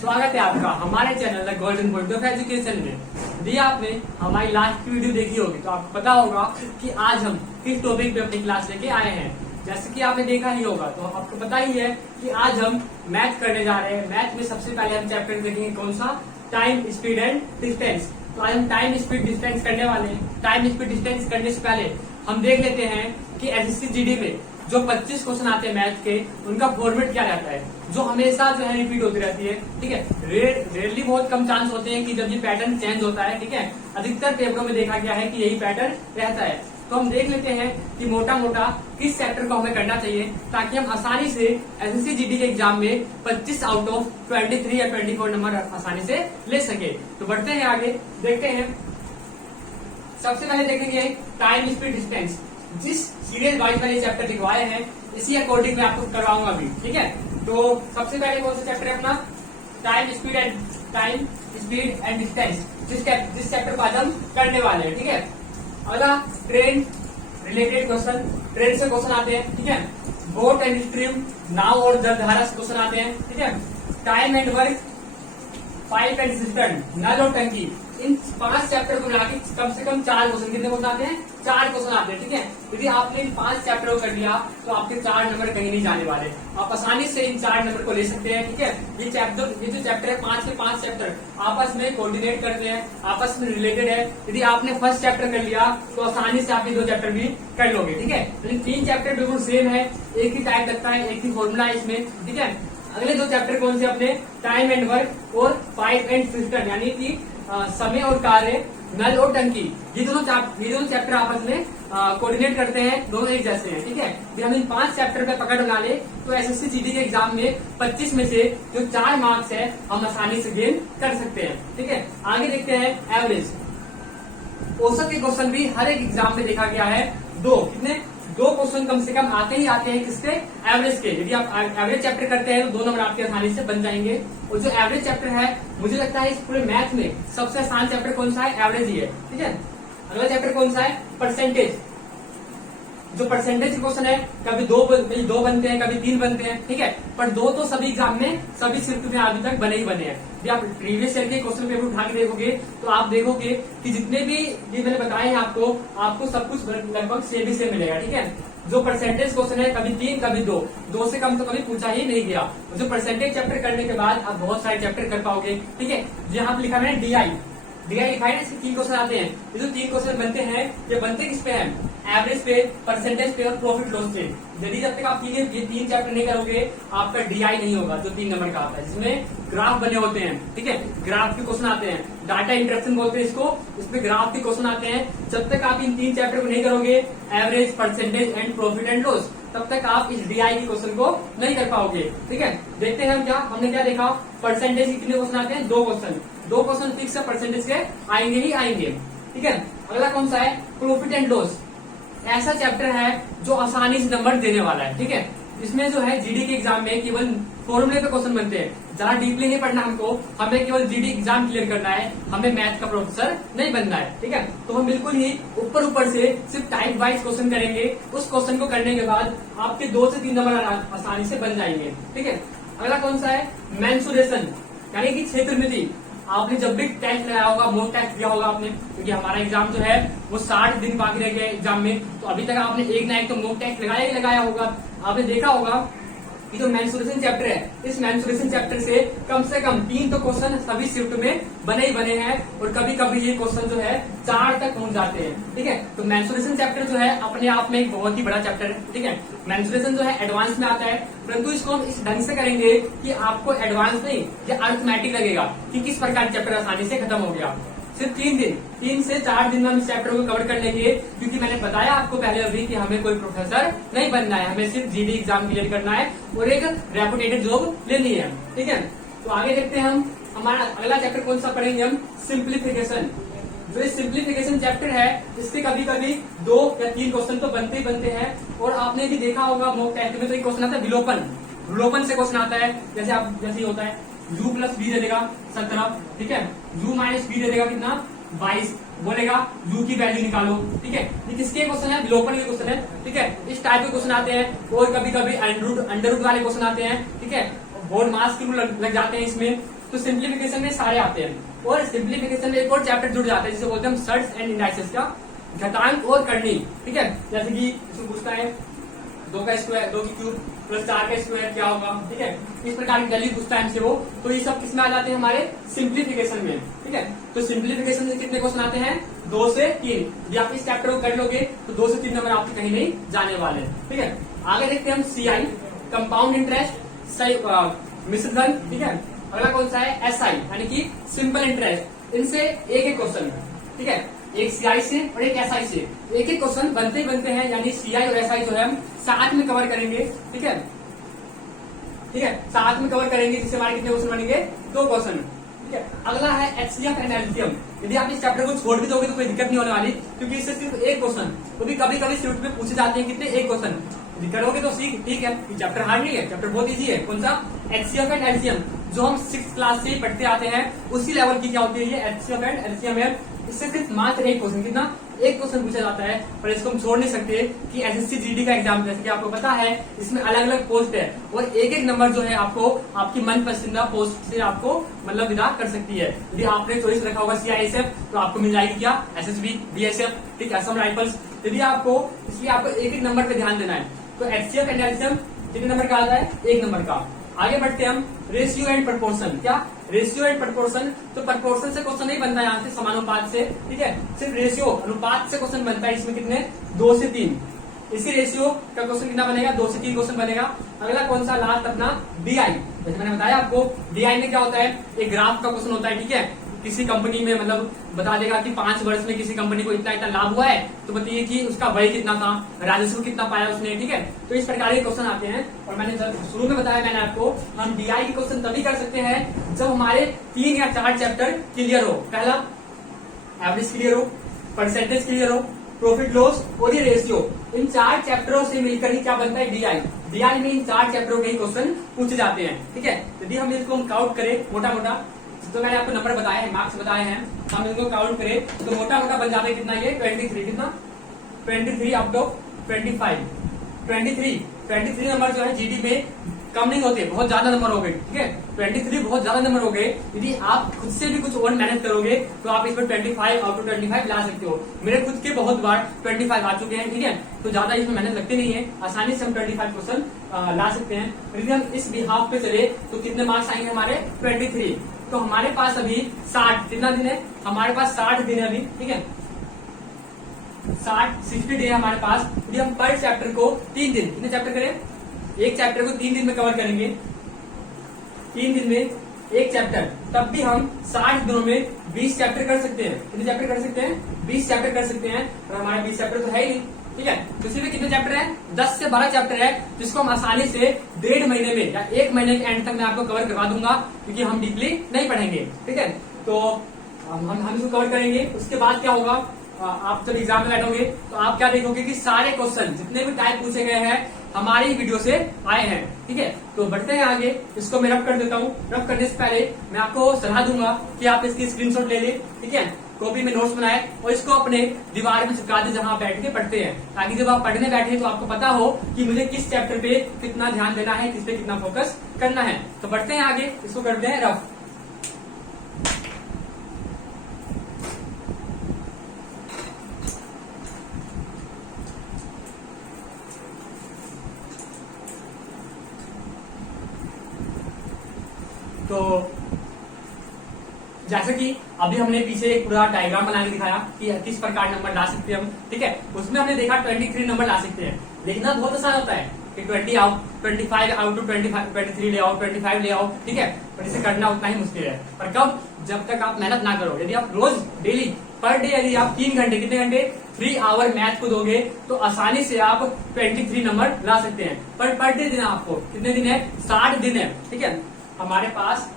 स्वागत है आपका हमारे channel the golden point of education में। यदि आपने हमारी लास्ट की वीडियो देखी होगी तो आपको पता होगा कि आज हम किस टॉपिक पे अपनी क्लास लेके आए हैं। जैसे कि आपने देखा ही होगा तो आपको पता ही है कि आज हम मैथ करने जा रहे हैं। मैथ में सबसे पहले हम चैप्टर देखेंगे कौन सा, टाइम स्पीड एंड डिस्टेंस। तो आज हम टाइम स्पीड डिस्टेंस करने वाले हैं। टाइम स्पीड डिस्टेंस करने से पहले हम देख लेते हैं कि एसएससी जीडी में जो 25 क्वेश्चन आते हैं मैथ के, उनका फॉर्मेट क्या रहता है, जो हमेशा जो है रिपीट होती रहती है। ठीक है, रेयरली बहुत कम चांस होते हैं कि जब ये पैटर्न चेंज होता है। ठीक है, अधिकतर पेपरों में देखा गया है कि यही पैटर्न रहता है। तो हम देख लेते हैं कि मोटा मोटा किस चैप्टर को हमें करना चाहिए ताकि हम आसानी से एसएससी जीडी के एग्जाम में 25 आउट ऑफ 23 या 24 नंबर आसानी से ले सके। तो बढ़ते हैं आगे, देखते हैं। सबसे पहले देखेंगे टाइम स्पीड डिस्टेंस। जिस सीरियल वाइज मैंने चैप्टर लिखवाए हैं इसी अकॉर्डिंग मैं आपको करवाऊंगा अभी। ठीक है, तो सबसे पहले कौन सा चैप्टर है अपना, टाइम स्पीड एंड डिस्टेंस। जिस चैप्टर को आज हम करने वाले हैं। ठीक है, अगला ट्रेन रिलेटेड क्वेश्चन, ट्रेन से क्वेश्चन आते हैं। ठीक है, बोट एंड स्ट्रीम, नाव और जलधारा से क्वेश्चन आते हैं। ठीक है, time and work, pipe and system, नल और टंकी। इन 5 चैप्टर को मिला के कम से कम 4 क्वेश्चन, कितने क्वेश्चन आते हैं, 4 क्वेश्चन आते हैं। ठीक है, यदि आपने इन 5 चैप्टर को कर लिया तो आपके 4 नंबर कहीं नहीं जाने वाले, आप आसानी से इन 4 नंबर को ले सकते हैं। ठीक है, ये जो चैप्टर है 5 के 5 चैप्टर आपस में कोऑर्डिनेट करते हैं, आपस में रिलेटेड है। यदि आपने फर्स्ट चैप्टर कर लिया तो आसानी से आप ये 2 चैप्टर भी कर लोगे। ठीक है, लेकिन 3 चैप्टर बिल्कुल सेम है, एक ही टाइप लगता है, एक ही फॉर्मूला है इसमें। ठीक है, अगले 2 चैप्टर कौन से अपने, टाइम एंड वर्क और पाइप एंड सिस्टम, यानी कि समय और कार्य, नल और टंकी। ये दोनों चैप्टर आपस में कोऑर्डिनेट करते हैं, दोनों एक जैसे हैं। ठीक है, यदि हम इन 5 चैप्टर पे पकड़ बना ले तो एसएससी जीडी के एग्जाम में 25 में से जो 4 मार्क्स है हम आसानी से गेन कर सकते हैं। ठीक है, आगे देखते हैं एवरेज। औसत के क्वेश्चन भी हर एक एग्जाम में देखा गया है 2 क्वेश्चन कम से कम आते ही आते हैं, किसके, एवरेज के। यदि आप एवरेज चैप्टर करते हैं तो 2 नंबर आपके आसानी से बन जाएंगे। और जो एवरेज चैप्टर है मुझे लगता है इस पूरे मैथ में सबसे आसान चैप्टर कौन सा है, एवरेज ही है। ठीक है, अगला चैप्टर कौन सा है, परसेंटेज। जो परसेंटेज क्वेश्चन है कभी 2 बनते हैं, कभी 3 बनते हैं। ठीक है, पर 2 तो सभी एग्जाम में, सभी शिफ्ट में अभी तक बने ही बने हैं। यदि आप प्रीवियस ईयर के क्वेश्चन पेपर उठा के देखोगे तो आप देखोगे कि जितने भी ये मैंने बताए हैं आपको सब कुछ लगभग सेम ही सेम मिलेगा। ठीक है, जो परसेंटेज क्वेश्चन है कभी 3 कभी 2 से कम तो कभी पूछा ही नहीं गया। जो परसेंटेज चैप्टर करने के बाद आप बहुत सारे चैप्टर कर पाओगे। ठीक है, यहाँ पे लिखा है डीआई लिखा है ना, इसके 3 क्वेश्चन आते हैं। ये जो 3 क्वेश्चन बनते हैं ये बनते किस पे हैं, एवरेज पे, परसेंटेज पे और प्रॉफिट लॉस पे। यदि जब तक आप ये 3 चैप्टर नहीं करोगे आपका डीआई नहीं होगा, जो 3 नंबर का आता है, जिसमें ग्राफ बने होते हैं। ठीक है, ग्राफ के क्वेश्चन आते हैं, डाटा इंटरेक्शन बोलते हैं इसको, इसमें ग्राफ के क्वेश्चन आते हैं। जब तक आप इन 3 चैप्टर को नहीं करोगे, average, percentage and profit and loss, तब तक आप इस डीआई के क्वेश्चन को नहीं कर पाओगे। ठीक है, देखते हैं हमने क्या देखा, परसेंटेज के कितने क्वेश्चन आते हैं, 2 क्वेश्चन फिक्स है, परसेंटेज के आएंगे ही आएंगे। ठीक है, अगला कौन सा है, प्रॉफिट एंड लॉस। ऐसा चैप्टर है जो आसानी से नंबर देने वाला है। ठीक है, इसमें जो है जीडी के एग्जाम में केवल फॉर्मूले पे क्वेश्चन बनते हैं, ज्यादा डीपली नहीं पढ़ना हमको, हमें केवल जीडी एग्जाम क्लियर करना है, हमें मैथ का प्रोफेसर नहीं बनना है। ठीक है, तो हम बिल्कुल ही ऊपर से सिर्फ टाइप वाइज क्वेश्चन करेंगे। उस क्वेश्चन को करने के बाद आपके 2 से 3 नंबर आसानी से बन जाएंगे। ठीक है, अगला कौन सा है, मेंसुरेशन, यानी कि क्षेत्रमिति। आपने जब भी टेस्ट लगाया होगा, मॉक टेस्ट दिया होगा आपने, क्योंकि हमारा एग्जाम जो है वो 60 दिन बाकी रह गए एग्जाम में, तो अभी तक आपने एक ना एक तो मॉक टेस्ट लगाया होगा। आपने देखा होगा कि जो मेंसुरेशन चैप्टर है, इस मेंसुरेशन चैप्टर से कम 3 तो क्वेश्चन सभी शिफ्ट में बने ही बने हैं, और कभी कभी ये क्वेश्चन जो है 4 तक पहुंच जाते हैं। ठीक है, तो मेंसुरेशन चैप्टर जो है अपने आप में एक बहुत ही बड़ा चैप्टर है। ठीक है, मेंसुरेशन जो है एडवांस में आता है, परंतु इसको हम इस ढंग से करेंगे कि आपको एडवांस नहीं, ये अर्थमेटिक लगेगा कि किस प्रकार चैप्टर आसानी से खत्म हो गया। सिर्फ 3 से 4 दिन में हम इस चैप्टर को कवर कर लेंगे, क्योंकि मैंने बताया आपको पहले अभी कि हमें कोई प्रोफेसर नहीं बनना है, हमें सिर्फ जीडी एग्जाम क्लियर करना है और एक रेपुटेटेड जॉब लेनी है। ठीक है, तो आगे देखते हैं हम, हमारा अगला चैप्टर कौन सा पढ़ेंगे हम, सिंप्लीफिकेशन। जो सिंप्लीफिकेशन चैप्टर है इसके कभी 2 या 3 क्वेश्चन तो बनते ही बनते हैं, और आपने भी देखा होगा मॉक टेस्ट में तो एक क्वेश्चन आता है विलोपन से क्वेश्चन आता है। जैसे होता है u प्लस बी दे देगा 17। ठीक है, u माइनस बी दे देगा कितना, 22, बोलेगा u की वैल्यू निकालो। ठीक है, ये किसके क्वेश्चन है, विलोपन के क्वेश्चन है। ठीक है, इस टाइप के क्वेश्चन आते हैं, और कभी अंडर रूट वाले क्वेश्चन आते हैं। ठीक है, बोर्ड मास के रूल लग जाते हैं इसमें। तो सिंप्लीफिकेशन में सारे आते हैं। और सिंप्लीफिकेशन में एक और चैप्टर जुड़ जाता है जिसे बोलते हैं हम सर्ट्स एंड इंडाइसेस का, घातांक और करनी, ठीक है। जैसे कि इसमें पूछता है 2 का स्क्वायर 2 की क्यूब प्लस 4 का स्क्वायर क्या होगा, ठीक है। इस प्रकार की वैल्यू पूछता है हमसे वो, तो ये सब किसमें आ जाते हैं हमारे सिंप्लीफिकेशन में, ठीक है। तो सिंप्लीफिकेशन में कितने क्वेश्चन आते हैं 2 से 3। यदि आप इस चैप्टर को कर लोगे तो 2 से 3 नंबर आपके कहीं नहीं जाने वाले, ठीक है। आगे देखते हैं हम CI कंपाउंड इंटरेस्ट मिश्र धन, ठीक है। अगला कौन सा है SI यानी कि सिंपल इंटरेस्ट। इनसे एक एक क्वेश्चन, ठीक है, एक CI से और एक SI से एक एक क्वेश्चन बनते ही बनते हैं, यानी CI और SI जो है हम साथ में कवर करेंगे, ठीक है, ठीक है, साथ में कवर करेंगे, जिससे हमारे कितने क्वेश्चन बनेंगे 2 क्वेश्चन, ठीक है। अगला है HCF एंड LCM। यदि आप इस चैप्टर को छोड़ भी दोगे तो कोई दिक्कत नहीं होने वाली, क्योंकि इससे सिर्फ एक क्वेश्चन, वो भी कभी कभी शिफ्ट में पूछे जाते हैं कितने, एक क्वेश्चन करोगे तो ठीक है, चैप्टर हार्ड नहीं है, चैप्टर बहुत इजी है। कौन सा HCF एंड LCM, जो हम 6th क्लास से पढ़ते आते हैं उसी लेवल की क्या होती है ये HCF एंड LCM है। इससे सिर्फ मात्र एक क्वेश्चन, कितना, एक क्वेश्चन पूछा जाता है, पर इसको हम छोड़ नहीं सकते कि SSC GD का एग्जाम, जैसे कि आपको पता है इसमें अलग अलग पोस्ट है और एक एक नंबर जो है आपको आपकी मन पसंदीदा पोस्ट से आपको मतलब विदा कर सकती है। यदि आपने चॉइस रखा होगा CISF तो आपको मिल जाएगी क्या SSB BSF, ठीक, असम राइफल्स। यदि आपको, इसलिए आपको एक एक नंबर पे ध्यान देना है। तो HCF एंड LCM कितने नंबर का आता है, 1 नंबर का। आगे बढ़ते हम रेशियो एंड प्रपोर्शन। क्या रेशियो एंड प्रपोर्शन, तो प्रपोर्शन से क्वेश्चन नहीं बनता है यहाँ से, समानुपात से, ठीक है, सिर्फ रेशियो अनुपात से क्वेश्चन बनता है। इसमें कितने 2 से 3, इसी रेशियो का क्वेश्चन कितना बनेगा 2 से 3 क्वेश्चन बनेगा। अगला कौन सा लास्ट अपना DI, जैसे मैंने बताया आपको DI में क्या होता है, एक ग्राफ का क्वेश्चन होता है, ठीक है। किसी कंपनी में मतलब बता देगा कि 5 वर्ष में किसी कंपनी को इतना इतना लाभ हुआ है, तो बताइए कि उसका व्यय कितना था, राजस्व कितना पाया उसने, ठीक है। तो इस प्रकार के क्वेश्चन आते हैं। और मैंने शुरू में बताया मैंने आपको, हम DI के क्वेश्चन तभी कर सकते हैं जब हमारे 3 या 4 चैप्टर क्लियर हो। पहला एवरेज क्लियर हो, परसेंटेज क्लियर हो, प्रॉफिट लॉस और ये रेशियो, इन 4 चैप्टरों से मिलकर ही क्या बनता है DI में इन 4 चैप्टरों के ही क्वेश्चन पूछे जाते हैं, ठीक है। यदि हम इसको काउंट करें मोटा मोटा, तो मैंने आपको नंबर बताए हैं, मार्क्स बताए हैं, हम इनको काउंट करें तो मोटा मोटा बन जाता है कितना, ये 23, कितना 23 आउट ऑफ 25, 23 नंबर जो है GD में कम नहीं होते, बहुत ज्यादा नंबर हो गए, ठीक है। 23 बहुत ज्यादा नंबर हो गए। यदि आप खुद से भी कुछ और मेहनत करोगे तो आप इसमें 25 आउट ऑफ 25 ला सकते हो। मेरे खुद के बहुत बार 25 आ चुके हैं, ठीक है, तो ज्यादा इसमें मेहनत लगती नहीं है, आसानी से हम 25 क्वेश्चन ला सकते हैं। यदि हम इस बिहाफ पे चले तो कितने मार्क्स आएंगे हमारे 23। तो हमारे पास अभी 60, कितना दिन है हमारे पास, 60 दिन है अभी, ठीक है, 60 डे है हमारे पास। यदि हम पर चैप्टर को 3 दिन, कितने चैप्टर करें, एक चैप्टर को 3 दिन में कवर करेंगे, 3 दिन में एक चैप्टर, तब भी हम 60 दिनों में 20 चैप्टर कर सकते हैं। कितने चैप्टर कर सकते हैं, 20 चैप्टर कर सकते हैं। और हमारे 20 चैप्टर तो है ही नहीं, ठीक है। तो इसी में कितने चैप्टर है, 10 से 12 चैप्टर है, जिसको हम आसानी से 1.5 महीने में या 1 महीने के एंड तक मैं आपको कवर करवा दूंगा, क्योंकि हम डीपली नहीं पढ़ेंगे, ठीक है। तो हम इसको कवर करेंगे। उसके बाद क्या होगा, आप जब एग्जाम में बैठोगे तो आप क्या देखोगे कि सारे क्वेश्चन जितने भी टाइप पूछे गए हैं हमारी वीडियो से आए हैं, ठीक है। तो बढ़ते हैं आगे, इसको मैं रफ कर देता हूँ। रफ करने से पहले मैं आपको सलाह दूंगा कि आप इसकी स्क्रीनशॉट ले लें, ठीक है, कॉपी में नोट्स बनाए और इसको अपने दीवार में चिपका दे जहां बैठ के पढ़ते हैं, ताकि जब आप पढ़ने बैठे तो आपको पता हो कि मुझे किस चैप्टर पे कितना ध्यान देना है, किस पे कितना फोकस करना है। तो बढ़ते हैं आगे, इसको करते हैं रफ। तो जैसे कि अभी हमने पीछे एक पूरा डायग्राम बना के दिखाया कि किस प्रकार नंबर ला सकते हैं हम, ठीक है। उसमें हमने देखा 23 नंबर ला सकते हैं। लिखना बहुत आसान होता है कि 25 आउट टू 23 ले आओ, 25 ले आओ, ठीक है, पर इसे करना उतना ही मुश्किल है। पर कब, जब तक आप मेहनत ना करो। यदि आप रोज डेली पर डे यदि आप 3 घंटे, कितने घंटे, 3 आवर मैथ को दोगे तो आसानी से आप 23 नंबर ला सकते हैं। पर डे दिन आपको कितने दिन है, 60 दिन है, ठीक है। हमारे पास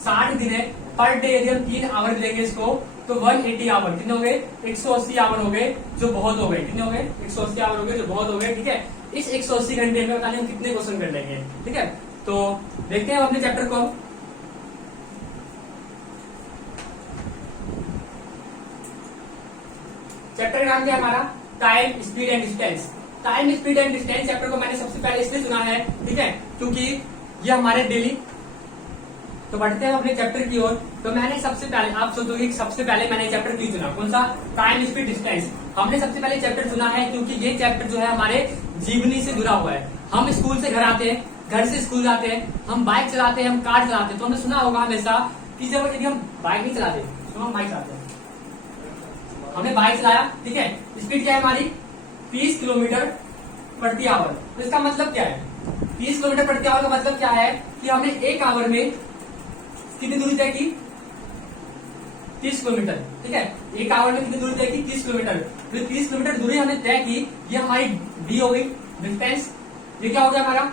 60 दिन है, पर डे यदि हम 3 आवर लेंगे इसको तो 180 आवर, कितने हो गए, 180 आवर हो गए, जो बहुत हो गए। कितने हो गए, 180 आवर हो गए, जो बहुत हो गए, ठीक है। इस 180 घंटे में बताने हम कितने क्वेश्चन कर लेंगे, ठीक है। तो देखते हैं अपने चैप्टर को। चैप्टर का नाम क्या है हमारा, time speed and distance. Time speed and distance chapter को मैंने सबसे पहले इसलिए चुना है, ठीक है, क्योंकि ये हमारे डेली तो बढ़ते हैं अपने चैप्टर की ओर। तो मैंने सबसे पहले, आप सोचोगे कि सबसे पहले मैंने चैप्टर क्यों चुना, कौन सा, टाइम स्पीड डिस्टेंस। हमने सबसे पहले चैप्टर चुना है क्योंकि ये चैप्टर जो है हमारे जीवनी से जुड़ा हुआ है। हम स्कूल से घर आते हैं, घर से स्कूल जाते हैं, हम बाइक चलाते हैं, हम कार चलाते हैं। तो हमने सुना होगा हमेशा कि जब यदि हम बाइक नहीं चलाते तो हम बाइक चलाते हैं, हमने बाइक चलाया, ठीक है, स्पीड क्या है हमारी 30 किलोमीटर प्रति आवर। तो इसका मतलब क्या है, 30 किलोमीटर प्रति आवर का मतलब क्या है कि हमने एक आवर में कितनी दूरी तय की, 30 किलोमीटर, ठीक है, एक आवर में कितनी दूरी तय की, 30 किलोमीटर। तो 30 किलोमीटर दूरी हमने तय की, ये हमारी डी हो गई, डिस्टेंस। ये क्या हो गया हमारा,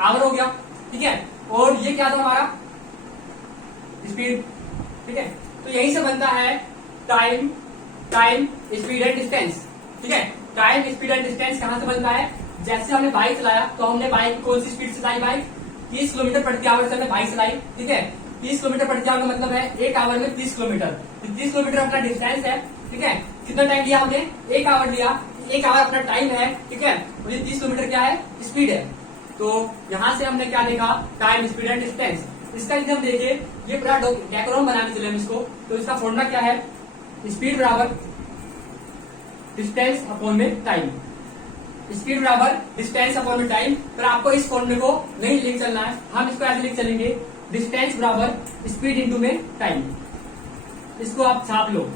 आवर हो गया, ठीक है, और ये क्या था हमारा स्पीड, ठीक है। तो यही से बनता है time, time speed and distance, ठीक है। टाइम स्पीड एंड डिस्टेंस कहां से बनता है, जैसे हमने बाइक चलाया तो हमने बाइक कौन सी स्पीड से चलाई, बाइक 30 किलोमीटर प्रति आवर से हमने बाइक चलाई, ठीक है। 30 किलोमीटर प्रति आवर का मतलब है एक आवर में 30 किलोमीटर। 30 किलोमीटर अपना डिस्टेंस है, ठीक है। कितना टाइम लिया हमने, एक आवर लिया, एक आवर अपना टाइम है, ठीक है। और ये 30 किलोमीटर क्या है, स्पीड है। तो यहां से हमने क्या देखा, टाइम स्पीड एंड डिस्टेंस। इसका यदि हम देखें, ये पूरा डायग्राम बनाने चले हम इसको, तो इसका फॉर्मूला क्या है, स्पीड बराबर डिस्टेंस अपॉन में टाइम, स्पीड बराबर डिस्टेंस अपॉन में टाइम। पर आपको इस फॉर्मूले को नहीं लिख चलना है, हम इसको ऐसे लिख चलेंगे, डिस्टेंस बराबर स्पीड इंटू में टाइम। इसको आप छाप लो,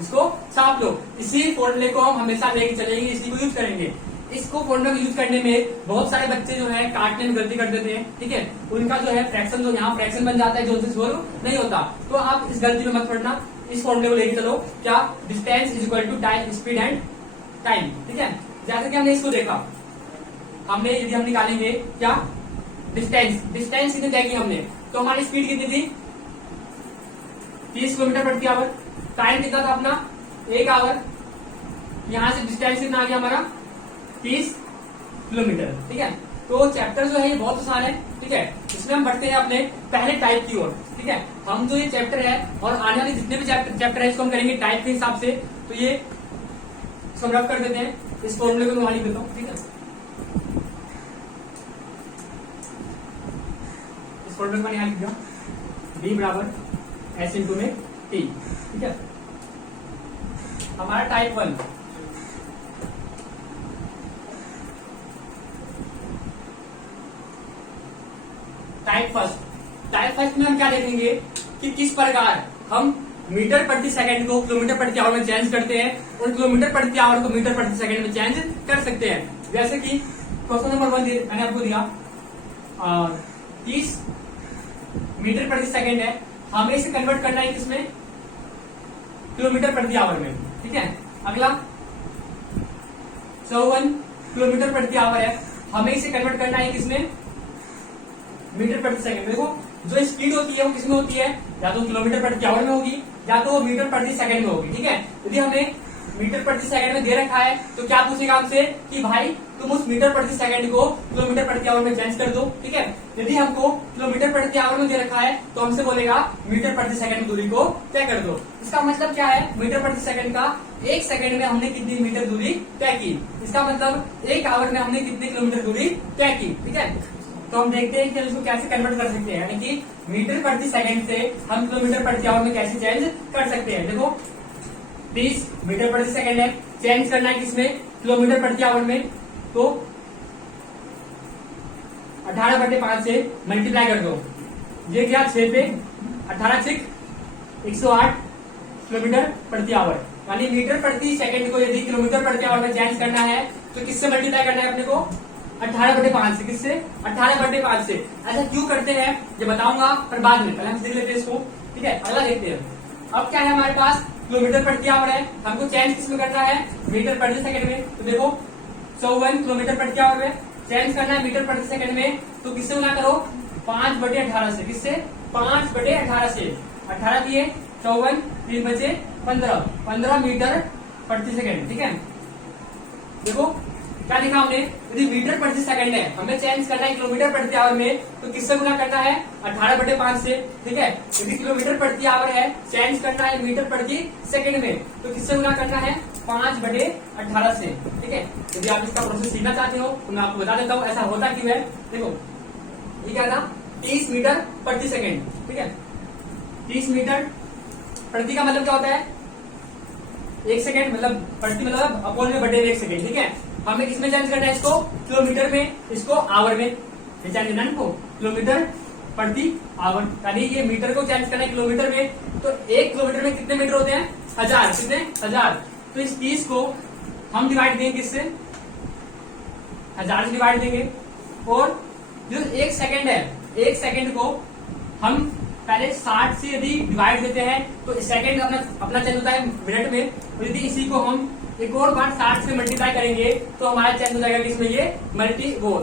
इसको छाप लो। इसी फॉर्मूले को हम हमेशा लेके चलेंगे, इसी को यूज करेंगे। इसको फॉर्मूला को यूज करने में बहुत सारे बच्चे जो है काटने में गलती कर देते हैं, ठीक है। उनका जो है फ्रैक्शन, जो यहाँ फ्रैक्शन बन जाता है, जो उनसे सोल्व नहीं होता। तो आप इस गलती में मत पड़ना, इस फॉर्मूले को लेके चलो, क्या, distance is equal to time speed and time, ठीक है। जैसे कि हमने इसको देखा, हमने यदि हम निकालेंगे क्या, डिस्टेंस, डिस्टेंस कितनी तय की हमने, तो हमारी स्पीड कितनी थी 30 किलोमीटर प्रति आवर, टाइम कितना था अपना एक आवर, यहां से डिस्टेंस कितना आ गया हमारा 30 किलोमीटर, ठीक है। तो चैप्टर जो है ये बहुत आसान है, ठीक है। इसमें हम बढ़ते हैं अपने पहले टाइप की ओर, ठीक है। हम जो ये चैप्टर है और आने वाले जितने भी चैप्टर है इसको हम करेंगे टाइप के हिसाब से। तो ये इसको रफ कर देते हैं, इस फॉर्मूले को मैं लिख देता हूँ, ठीक है। इस फॉर्मूले को मैंने यहाँ लिख दिया, बी बराबर एस इंटू में टी, ठीक है। हमारा टाइप 1, टाइप फर्स्ट में हम क्या देखेंगे कि किस प्रकार हम मीटर प्रति सेकंड को किलोमीटर प्रति आवर में चेंज करते हैं और किलोमीटर प्रति आवर को मीटर प्रति सेकंड में चेंज कर सकते हैं। जैसे कि क्वेश्चन नंबर 1 मैंने आपको दिया, 30 मीटर प्रति सेकंड है, हमें इसे कन्वर्ट करना है किसमें, किलोमीटर प्रति आवर में, ठीक है। अगला 54 किलोमीटर प्रति आवर है, हमें इसे कन्वर्ट करना है किसमें, मीटर प्रति सेकंड। देखो जो स्पीड होती है वो किसमें होती है, या तो किलोमीटर प्रति आवर में होगी या तो मीटर प्रति सेकंड में होगी, ठीक है। यदि हमें मीटर प्रति सेकंड में दे रखा है तो क्या पूछेगा हमसे कि भाई तुम उस मीटर प्रति सेकंड को किलोमीटर प्रति आवर में चेंज कर दो, ठीक है। यदि हमको किलोमीटर प्रति आवर में दे रखा है तो हमसे बोलेगा मीटर प्रति सेकंड की दूरी को तय कर दो। इसका मतलब क्या है, मीटर प्रति सेकंड का एक सेकंड में हमने कितनी मीटर दूरी तय की, इसका मतलब एक आवर में हमने कितनी किलोमीटर दूरी तय की, ठीक है। तो हम देखते हैं कि हम इसको कैसे कन्वर्ट कर सकते हैं, यानी कि मीटर प्रति सेकंड से हम किलोमीटर प्रति आवर में कैसे चेंज कर सकते हैं। देखो 30 मीटर प्रति सेकंड है, चेंज करना है किसमें, किलोमीटर प्रति आवर में। तो 18/5 से मल्टीप्लाई कर दो, ये क्या 6 पे 18 6 108 किलोमीटर प्रति आवर, यानी मीटर प्रति सेकंड को यदि किलोमीटर प्रति आवर में चेंज करना है तो किससे मल्टीप्लाई करना है अपने को, 18/5 से। किससे, 18/5 से। ऐसा क्यों करते हैं ये बताऊंगा, पर बाद में, पहले हम देख लेते हैं इसको, ठीक है। अगला देखते हैं, अब क्या है हमारे पास, किलोमीटर प्रति आवर है, हमको चेंज किसमें करना है, मीटर प्रति सेकंड में। तो देखो 101 किलोमीटर प्रति आवर में चेंज करना है मीटर प्रति सेकंड में, तो किससे गुना करो, 5/18 से। किससे, 5/18 से। 18 दिए 54, 3 बचे 15 मीटर प्रति सेकंड, ठीक है। देखो क्या लिखा हमने, यदि मीटर प्रति सेकंड है, हमें चेंज करना है किलोमीटर प्रति आवर में, तो किससे गुना करना है, 18/5 से, ठीक है। यदि किलोमीटर प्रति आवर है, चेंज करना है मीटर प्रति सेकंड में, तो किससे गुना करना है, 5/18 से, ठीक है। यदि आप इसका प्रोसेस सीखना चाहते हो तो मैं आपको बता देता हूँ ऐसा होता क्यों है। देखो ये क्या था, 30 मीटर प्रति सेकेंड। ठीक है, 30 मीटर प्रति का मतलब क्या होता है, 1 सेकेंड, मतलब प्रति मतलब अपॉन में बटे 1 सेकेंड। ठीक है, हमें किसमें चेंज करना है इसको, किलोमीटर में, इसको आवर में चेंज करना है इनको, किलोमीटर प्रति आवर, यानी ये मीटर को चेंज करना है किलोमीटर में। तो 1 किलोमीटर में कितने मीटर होते हैं, 1000, कितने 1000। तो इस 30 को हम डिवाइड देंगे किससे, 1000 से डिवाइड देंगे। और जो 1 सेकेंड है, 1 सेकेंड को हम पहले 60 से यदि डिवाइड देते हैं तो सेकेंड अपना चेंज होता है मिनट में, और यदि इसी को हम एक और बार 60 से मल्टीप्लाई करेंगे तो हमारा चेंज हो जाएगा किसमें, ये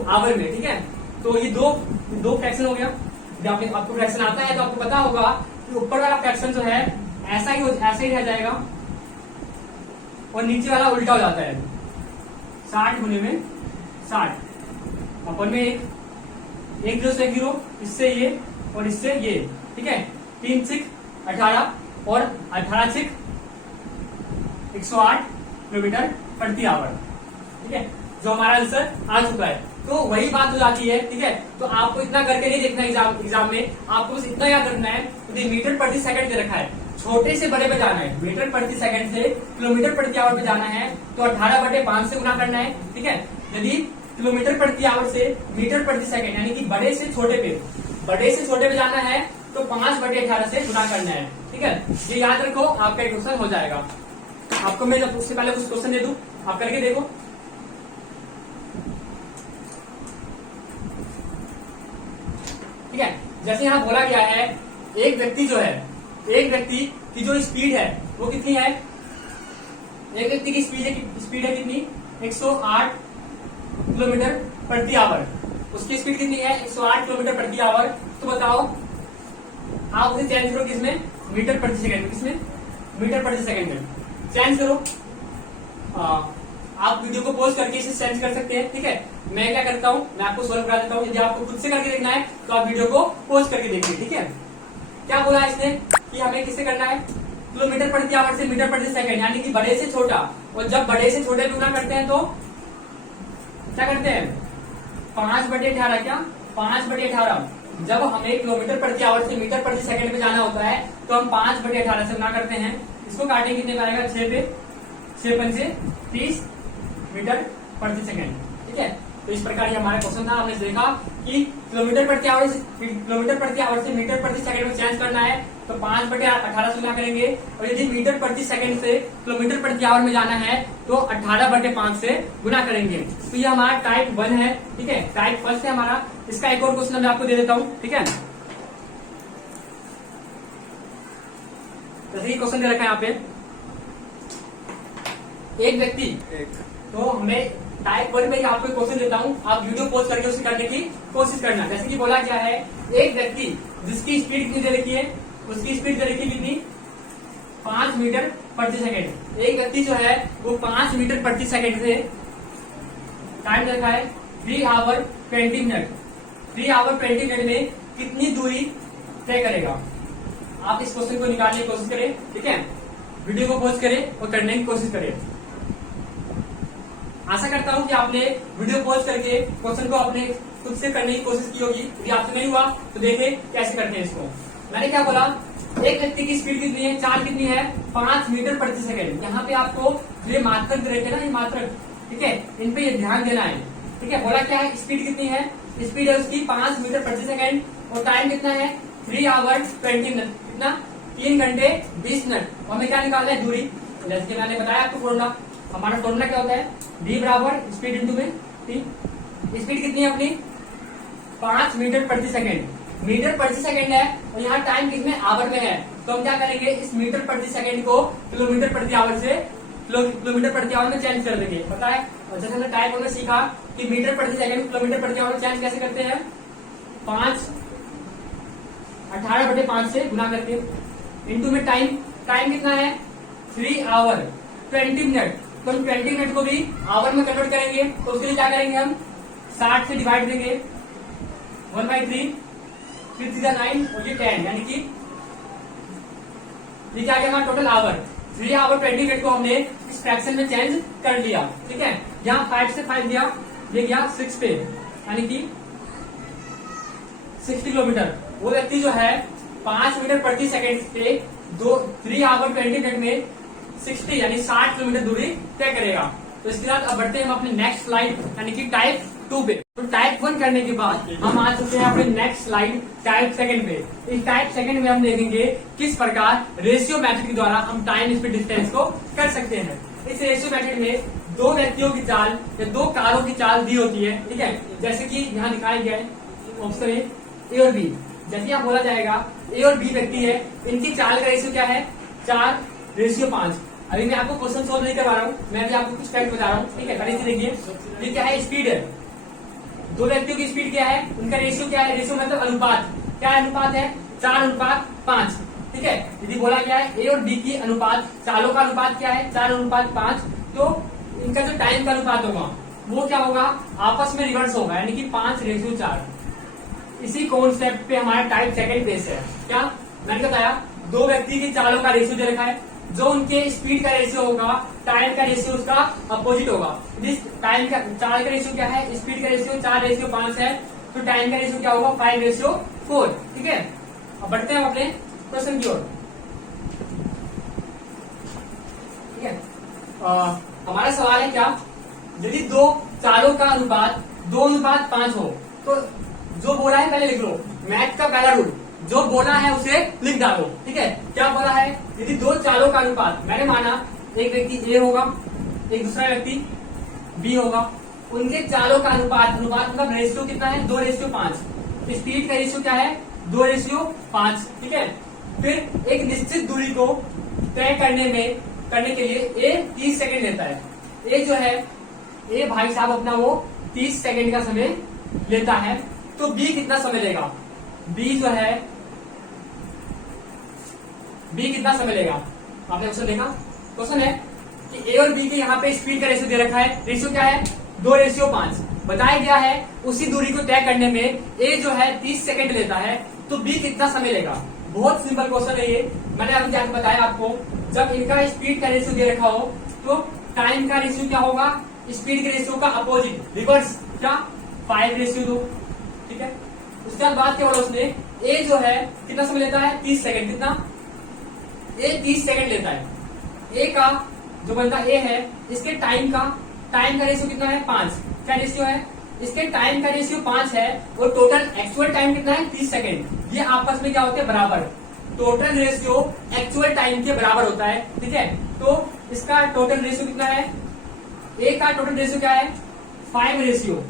आवर में। ठीक है, तो ये दो फ्रैक्शन हो गया। जब आपको फ्रैक्शन आता है तो आपको पता होगा कि ऊपर वाला फ्रैक्शन जो है ऐसा ही रह जाएगा और नीचे वाला उल्टा हो जाता है। 60 गुने में 60 अपन में एक 0 से 0, इससे ये और इससे ये। ठीक है, 3 6 18 और 18 6 108 किलोमीटर प्रति आवर। ठीक है, जो हमारा आंसर आ चुका है। तो वही बात हो जाती है। ठीक है, तो आपको इतना करके नहीं देखना एग्जाम में, आपको बस इतना याद रखना है, तो मीटर प्रति सेकंड दे रखा है, छोटे से बड़े पे जाना है, मीटर प्रति सेकंड से किलोमीटर प्रति आवर पे जाना है तो 18/5 से गुना करना है। ठीक है, यदि किलोमीटर प्रति आवर से मीटर प्रति सेकंड यानी कि बड़े से छोटे पे जाना है तो 5/18 से गुना करना है। ठीक है, ये याद रखो, आपका क्वेश्चन हो जाएगा। आपको मैं जब उससे पहले कुछ क्वेश्चन दे दूं, आप करके देखो। ठीक है, जैसे यहाँ बोला गया है, एक व्यक्ति की जो स्पीड है वो कितनी है, एक व्यक्ति की स्पीड है कितनी, 108 किलोमीटर प्रति आवर। उसकी स्पीड कितनी है, 108 किलोमीटर प्रति आवर। तो बताओ आप उसे चेंज करो किसमें, मीटर प्रति सेकंड, किसमें, मीटर प्रति सेकंड में चेंज करो। आप वीडियो को पॉज करके इसे चेंज कर सकते हैं। ठीक है, मैं क्या करता हूँ, मैं आपको सोल्व करा देता हूँ। यदि आपको खुद से करके देखना है तो आप वीडियो को पॉज करके देखिए। ठीक है, क्या बोला है इसने कि हमें किससे करना है, किलोमीटर प्रति आवर से मीटर प्रति सेकंड, यानी कि बड़े से छोटा। और जब बड़े से छोटे पे गुना करते हैं तो क्या करते हैं, 5/18। क्या 5/18? जब हमें किलोमीटर प्रति आवर से मीटर प्रति सेकंड पे जाना होता है तो हम 5/18 से गुना करते हैं। इसको काटेंगे कितने में आएगा, 6 पे 6 पंचे 30 मीटर प्रति सेकंड। ठीक है, तो इस प्रकार ये हमारा क्वेश्चन था। हमने देखा कि किलोमीटर प्रति आवर से मीटर प्रति सेकंड में चेंज करना है तो 5/18 से गुना करेंगे, और यदि मीटर प्रति सेकंड से किलोमीटर प्रति आवर में जाना है तो 18/5 से गुना करेंगे। तो ये हमारा टाइप 1 है। ठीक है, टाइप 1 है हमारा। इसका एक और क्वेश्चन मैं आपको दे देता हूँ। ठीक है, जैसे कि क्वेश्चन दे रखा है यहाँ पे, एक व्यक्ति, तो हमें टाइप 1 में ही आपको क्वेश्चन देता हूँ, आप वीडियो पॉज करके उसे करने की कोशिश करना। जैसे कि बोला क्या है, एक व्यक्ति जिसकी स्पीड कितनी दे रखी है, उसकी स्पीड दे रखी है कितनी, 5 मीटर प्रति सेकंड। एक व्यक्ति जो है वो 5 मीटर प्रति सेकंड से टाइम रखा है 3 आवर 20 मिनट। 3 आवर 20 मिनट में कितनी दूरी तय करेगा। आप इस क्वेश्चन को निकालने की कोशिश करें। ठीक है, वीडियो को पॉज करें और करने की कोशिश करें। आशा करता हूं कि आपने वीडियो पॉज करके क्वेश्चन को अपने खुद से करने की कोशिश की होगी। यदि आपसे नहीं हुआ तो देखें कैसे करते हैं इसको। मैंने क्या बोला, एक व्यक्ति की स्पीड कितनी है, चाल कितनी है, 5 मीटर प्रति सेकंड। यहाँ पे आपको ये मात्रक दे रखे ना, ये मात्रक, ठीक है, इन पे ये ध्यान देना है। ठीक है, बोला क्या है, स्पीड कितनी है, स्पीड है उसकी 5 मीटर प्रति सेकंड, और टाइम कितना है 3 आवर 20 मिनट, कितना 3 घंटे 20 मिनट। और हमें क्या निकालना है, दूरी। जैसे कि मैंने बताया आपको फॉर्मूला, हमारा फॉर्मूला क्या होता है, d बराबर स्पीड इंटू में t। स्पीड कितनी है अपनी, 5 मीटर प्रति सेकंड। मीटर प्रति सेकंड है और यहाँ टाइम कितने आवर में है, तो हम क्या करेंगे, इस मीटर प्रति सेकंड को किलोमीटर प्रति आवर से किलोमीटर प्रति आवर में चेंज कर देंगे। पता है, और जैसे हमने टाइप में सीखा कि मीटर प्रति सेकंड किलोमीटर प्रति आवर में चेंज कैसे करते हैं, 18/5 से गुना करके, इंटू में टाइम कितना है 3 आवर 20 मिनट। तो हम 20 मिनट को भी आवर में कन्वर्ट करेंगे, तो उसके लिए क्या करेंगे, हम 60 से डिवाइड देंगे, 1/3, 3 9 और ये 10, यानी कि ये क्या गया टोटल आवर। 3 आवर 20 मिनट को हमने इस फ्रैक्शन में चेंज कर लिया। ठीक है, यहाँ 5 से 5 दिया, ये गया 6 पे, यानी कि 60 किलोमीटर, वो व्यक्ति जो है 5 मीटर प्रति सेकंड पे 3 आवर 20 मिनट में 60 यानी 60 किलोमीटर दूरी तय करेगा। तो इसके बाद अब बढ़ते हैं हम अपने नेक्स्ट स्लाइड यानी कि टाइप 2 पे। तो टाइप 1 करने के बाद हम आ चुके हैं अपने नेक्स्ट स्लाइड टाइप 2 पे। इस टाइप 2 में हम देखेंगे किस प्रकार रेशियो मेथड के द्वारा हम टाइम स्पीड डिस्टेंस को कर सकते हैं। इस रेशियो मेथड में दो व्यक्तियों की चाल या दो कारों की चाल दी होती है, ठीक है, जैसे कि यहाँ दिखाया गया है ऑप्शन ए और बी। जैसे यहाँ बोला जाएगा ए और बी व्यक्ति है, इनकी चाल का रेशियो क्या है 4:5। अभी मैं आपको क्वेश्चन सोल्व नहीं करवा रहा हूँ, मैं भी आपको कुछ फैक्ट बता रहा हूँ, ठीक है। पहले से देखिए ये क्या है, स्पीड है, दो व्यक्तियों की स्पीड क्या है, उनका रेशियो क्या है, रेशियो मतलब अनुपात, क्या अनुपात है 4:5, ठीक है। यदि बोला गया है ए और बी की अनुपात, चालों का अनुपात क्या है 4:5, तो इनका जो टाइम का अनुपात होगा वो क्या होगा, आपस में रिवर्स होगा, यानी कि 5:4। इसी कॉन्सेप्ट पे हमारा टाइप 2 बेस है। क्या मैंने बताया, दो व्यक्ति की चालों का रेशियो दे रखा है, जो उनके स्पीड का रेशियो होगा टाइम का रेशियो उसका अपोजिट होगा। टाइम का चाल का रेशियो क्या है, स्पीड का रेशियो 4:5 है, तो टाइम का रेशियो क्या होगा 5:4, ठीक है। अब बढ़ते हैं अपने क्वेश्चन की ओर, ठीक है। हमारा सवाल है क्या, यदि दो चालों का अनुपात 2:5 हो, तो जो बोला है पहले लिख लो, मैथ का पहला रूल, जो बोला है उसे लिख डालो, ठीक है। क्या बोला है, यदि दो चालों का अनुपात, मैंने माना एक व्यक्ति ए होगा, एक दूसरा व्यक्ति बी होगा, उनके चालों का अनुपात मतलब रेशियो कितना है 2:5, स्पीड का रेशियो क्या है 2:5, ठीक है। फिर एक निश्चित दूरी को तय करने के लिए ए 30 सेकंड लेता है। ए जो है, ए भाई साहब अपना वो 30 सेकंड का समय लेता है, तो बी कितना समय लेगा, बी जो है, बी कितना समय लेगा। आपने क्वेश्चन देखा, क्वेश्चन है कि ए और बी के यहाँ पे स्पीड का रेशियो दे रखा है, रेशियो क्या है 2:5, बताया गया है उसी दूरी को तय करने में ए जो है 30 सेकंड लेता है, तो बी कितना समय लेगा। बहुत सिंपल क्वेश्चन है ये, मैंने अभी जाके बताया आपको, जब इनका स्पीड का रेशियो दे रखा हो तो टाइम का रेशियो क्या होगा, स्पीड के रेशियो का अपोजिट, रिवर्स, क्या 5:2, ठीक है। उसके बाद बात क्या बोला उसने, ए जो है कितना समय लेता है 30 सेकंड, कितना, ए 30 सेकंड लेता है। ए का जो बंदा ए है, इसके टाइम का रेशियो कितना है 5, क्या रेशियो है, इसके टाइम का रेशियो 5 है, और टोटल एक्चुअल टाइम कितना है 30 सेकंड। ये आपस में क्या होते हैं बराबर, टोटल रेशियो एक्चुअल टाइम के बराबर होता है, ठीक है। तो इसका टोटल रेशियो कितना है, ए का टोटल रेशियो क्या है 5:।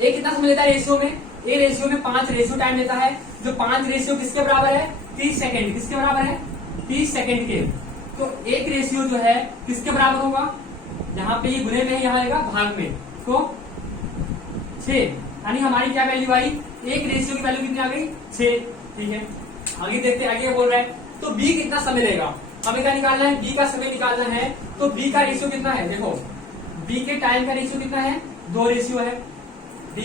ए कितना समय लेता है रेशियो में, ए रेशियो में 5 रेशियो टाइम लेता है, जो 5 रेशियो किसके बराबर है 30 सेकंड, किसके बराबर है 30 सेकंड के। तो एक रेशियो जो है किसके बराबर होगा, यहाँ पे ये गुने में है, यहाँ आएगा भाग में, तो 6, यानी हमारी क्या वैल्यू आई, एक रेशियो की वैल्यू कितनी आ गई 6, ठीक है। आगे देखते हैं, आगे बोल रहा है, तो बी कितना समय लेगा, हमें क्या निकालना है, बी का समय निकालना है, तो बी का रेशियो कितना है, देखो बी के टाइम का रेशियो कितना है 2 रेशियो है, बी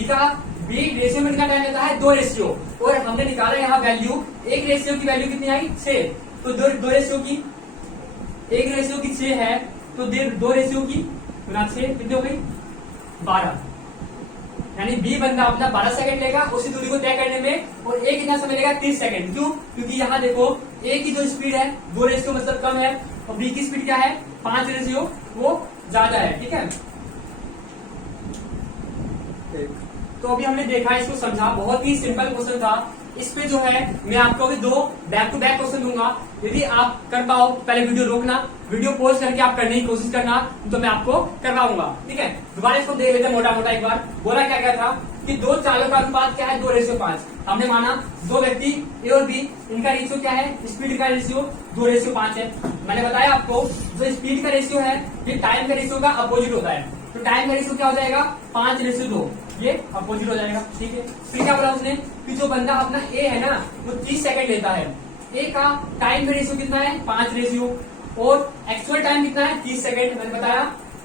रेशियो में कितना टाइम लेता है 2 रेशियो, और हमने निकाला यहाँ वैल्यू, एक रेशियो की वैल्यू कितनी आई 6, तो दो रेशियो की, एक रेशियो की 6 है, तो 2 रेशियो की गुना 6 कितनी हो गई 12, यानी बी बंदा अपना 12 सेकंड लेगा उसी दूरी को तय करने में, और ए कितना समय लेगा 30 सेकंड। क्यों, क्योंकि यहाँ देखो ए की जो स्पीड है 2 रेशियो मतलब कम है, और बी की स्पीड क्या है 5 रेशियो वो ज्यादा है, ठीक है। तो अभी हमने देखा, इसको समझा, बहुत ही सिंपल क्वेश्चन था। इस पे जो है मैं आपको अभी 2 बैक टू बैक क्वेश्चन दूंगा, यदि आप कर पाओ पहले वीडियो रोकना, वीडियो पॉज करके आप करने की कोशिश करना, तो मैं आपको करवाऊंगा, ठीक है। दोबारा इसको देख लेते हैं मोटा मोटा एक बार। बोला क्या गया था कि दो चालों का अनुपात क्या है 2:5, हमने माना दो व्यक्ति ए और बी, इनका रेशियो क्या है, स्पीड का रेशियो 2:5 है। मैंने बताया आपको जो स्पीड का रेशियो है ये टाइम का रेशियो का अपोजिट होता है, तो टाइम का रेशियो क्या हो जाएगा 5:2, ये अपोजिट हो जाएगा, ठीक है। फिर क्या बोला उसने कि जो बंदा अपना ए है ना वो 30 सेकंड लेता है, ए का टाइम का रेशियो कितना है 5 रेशियो, और एक्चुअल टाइम कितना है 30 सेकंड। मैंने बताया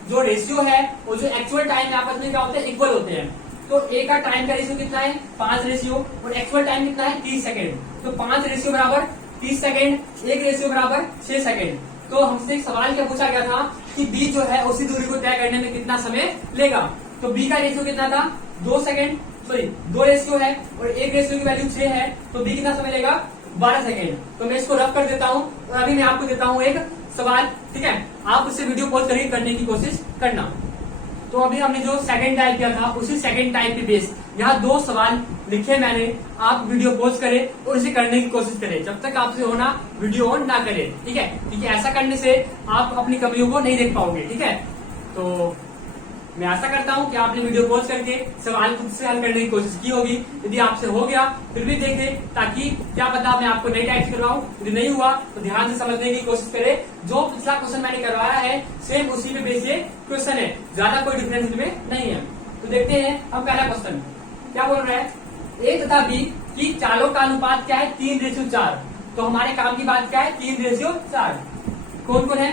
जो रेशियो है और जो एक्चुअल टाइम आपस में क्या होते हैं इक्वल होते हैं, तो ए का टाइम का रेशियो कितना है 5 रेशियो, और एक्चुअल टाइम कितना है 30 सेकंड, तो 5 रेशियो बराबर 30 सेकंड, एक रेशियो बराबर 6 सेकंड। तो हमसे एक सवाल क्या पूछा गया था कि बी जो है उसी दूरी को तय करने में कितना समय लेगा, तो बी का रेशियो कितना था 2 सेकंड, सॉरी 2 रेशियो है और 1 रेशियो की वैल्यू 6 है, तो बी कितना समय लेगा 12 सेकेंड। तो मैं इसको रफ कर देता हूँ और अभी मैं आपको देता हूँ एक सवाल, ठीक है, आप उससे वीडियो पॉज करके करने की कोशिश करना। तो अभी हमने जो सेकंड टाइप किया था उसी सेकंड टाइप पे बेस यहाँ 2 सवाल लिखे मैंने, आप वीडियो पॉज करें और इसे करने की कोशिश करें जब तक आपसे होना वीडियो ऑन ना करें, ठीक है, क्योंकि ऐसा करने से आप अपनी कमियों को नहीं देख पाओगे, ठीक है। तो मैं आशा करता हूं कि आपने वीडियो पॉज करके सवाल खुद से हल करने की कोशिश की होगी। यदि आपसे हो गया फिर भी देखें, ताकि क्या पता मैं आपको नई टाइप करवाऊं। यदि नहीं हुआ तो ध्यान से समझने की कोशिश करें। जो पिछला क्वेश्चन मैंने करवाया है सेम उसी पे बेस ये क्वेश्चन है, ज्यादा कोई डिफरेंस इसमें नहीं है। तो देखते हैं हम पहला क्वेश्चन क्या बोल रहे हैं, ए तथा बी की चालों का अनुपात क्या है 3:4। तो हमारे काम की बात क्या है 3:4। कौन कौन है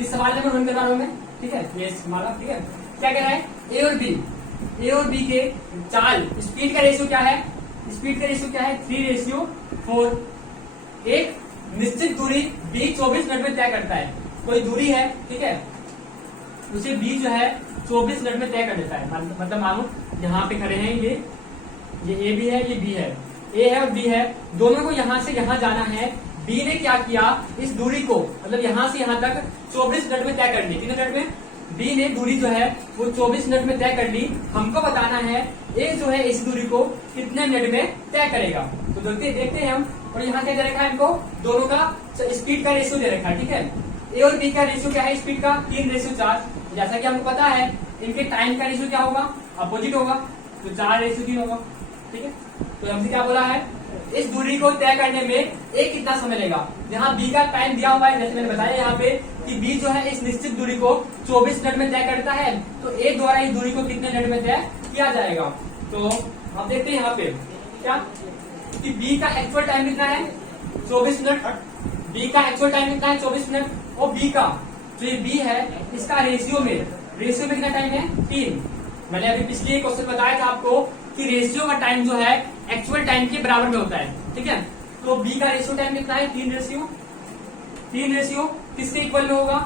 इस सवाल नंबर 1 करवा रहा हूं मैं, ठीक है, ये हमारा, ठीक है। क्या कह रहा है ए और बी के चाल स्पीड का रेशियो क्या है, स्पीड का रेशियो क्या है 3:4। एक निश्चित दूरी बी 24 मिनट में तय करता है। कोई दूरी है, ठीक है, उसे बी जो है 24 मिनट में तय कर देता है। मतलब मानो यहाँ पे खड़े हैं, ये ए भी है, ये बी है, ए है और बी है, दोनों को यहाँ से यहाँ जाना है। बी ने क्या किया, इस दूरी को मतलब यहाँ से यहाँ तक 24 मिनट में तय कर ली। कितने मिनट में बी ने दूरी जो है वो 24 मिनट में तय कर ली। हमको बताना है ए जो है इस दूरी को कितने मिनट में तय करेगा। तो देखते हैं हम। और यहाँ क्या दे रखा है हमको, दोनों का स्पीड का रेशियो दे रखा है, ठीक है। ए और बी का रेशियो क्या है स्पीड का 3:4। जैसा कि हमको पता है इनके टाइम का रेशियो क्या होगा, अपोजिट होगा, तो 4:3 होगा, ठीक है। तो हमसे क्या बोला है, इस दूरी को तय करने में ए कितना समय लेगा। यहाँ बी का टाइम दिया हुआ है, जैसे मैंने बताया यहाँ पे कि बी जो है इस निश्चित दूरी को 24 मिनट में तय करता है, तो ए द्वारा इस दूरी को कितने मिनट में तय किया जाएगा। तो आप देखते हैं यहाँ पे क्या कि बी का एक्चुअल टाइम कितना है 24 मिनट, बी का एक्चुअल टाइम कितना है 24 मिनट, और बी का जो ये बी है इसका रेशियो में कितना टाइम है 3। मैंने अभी पिछले क्वेश्चन बताया था आपको कि रेशियो का टाइम जो है एक्चुअल टाइम के बराबर में होता है, ठीक है। तो बी का रेशियो टाइम कितना है 3 रेशियो किसके इक्वल में होगा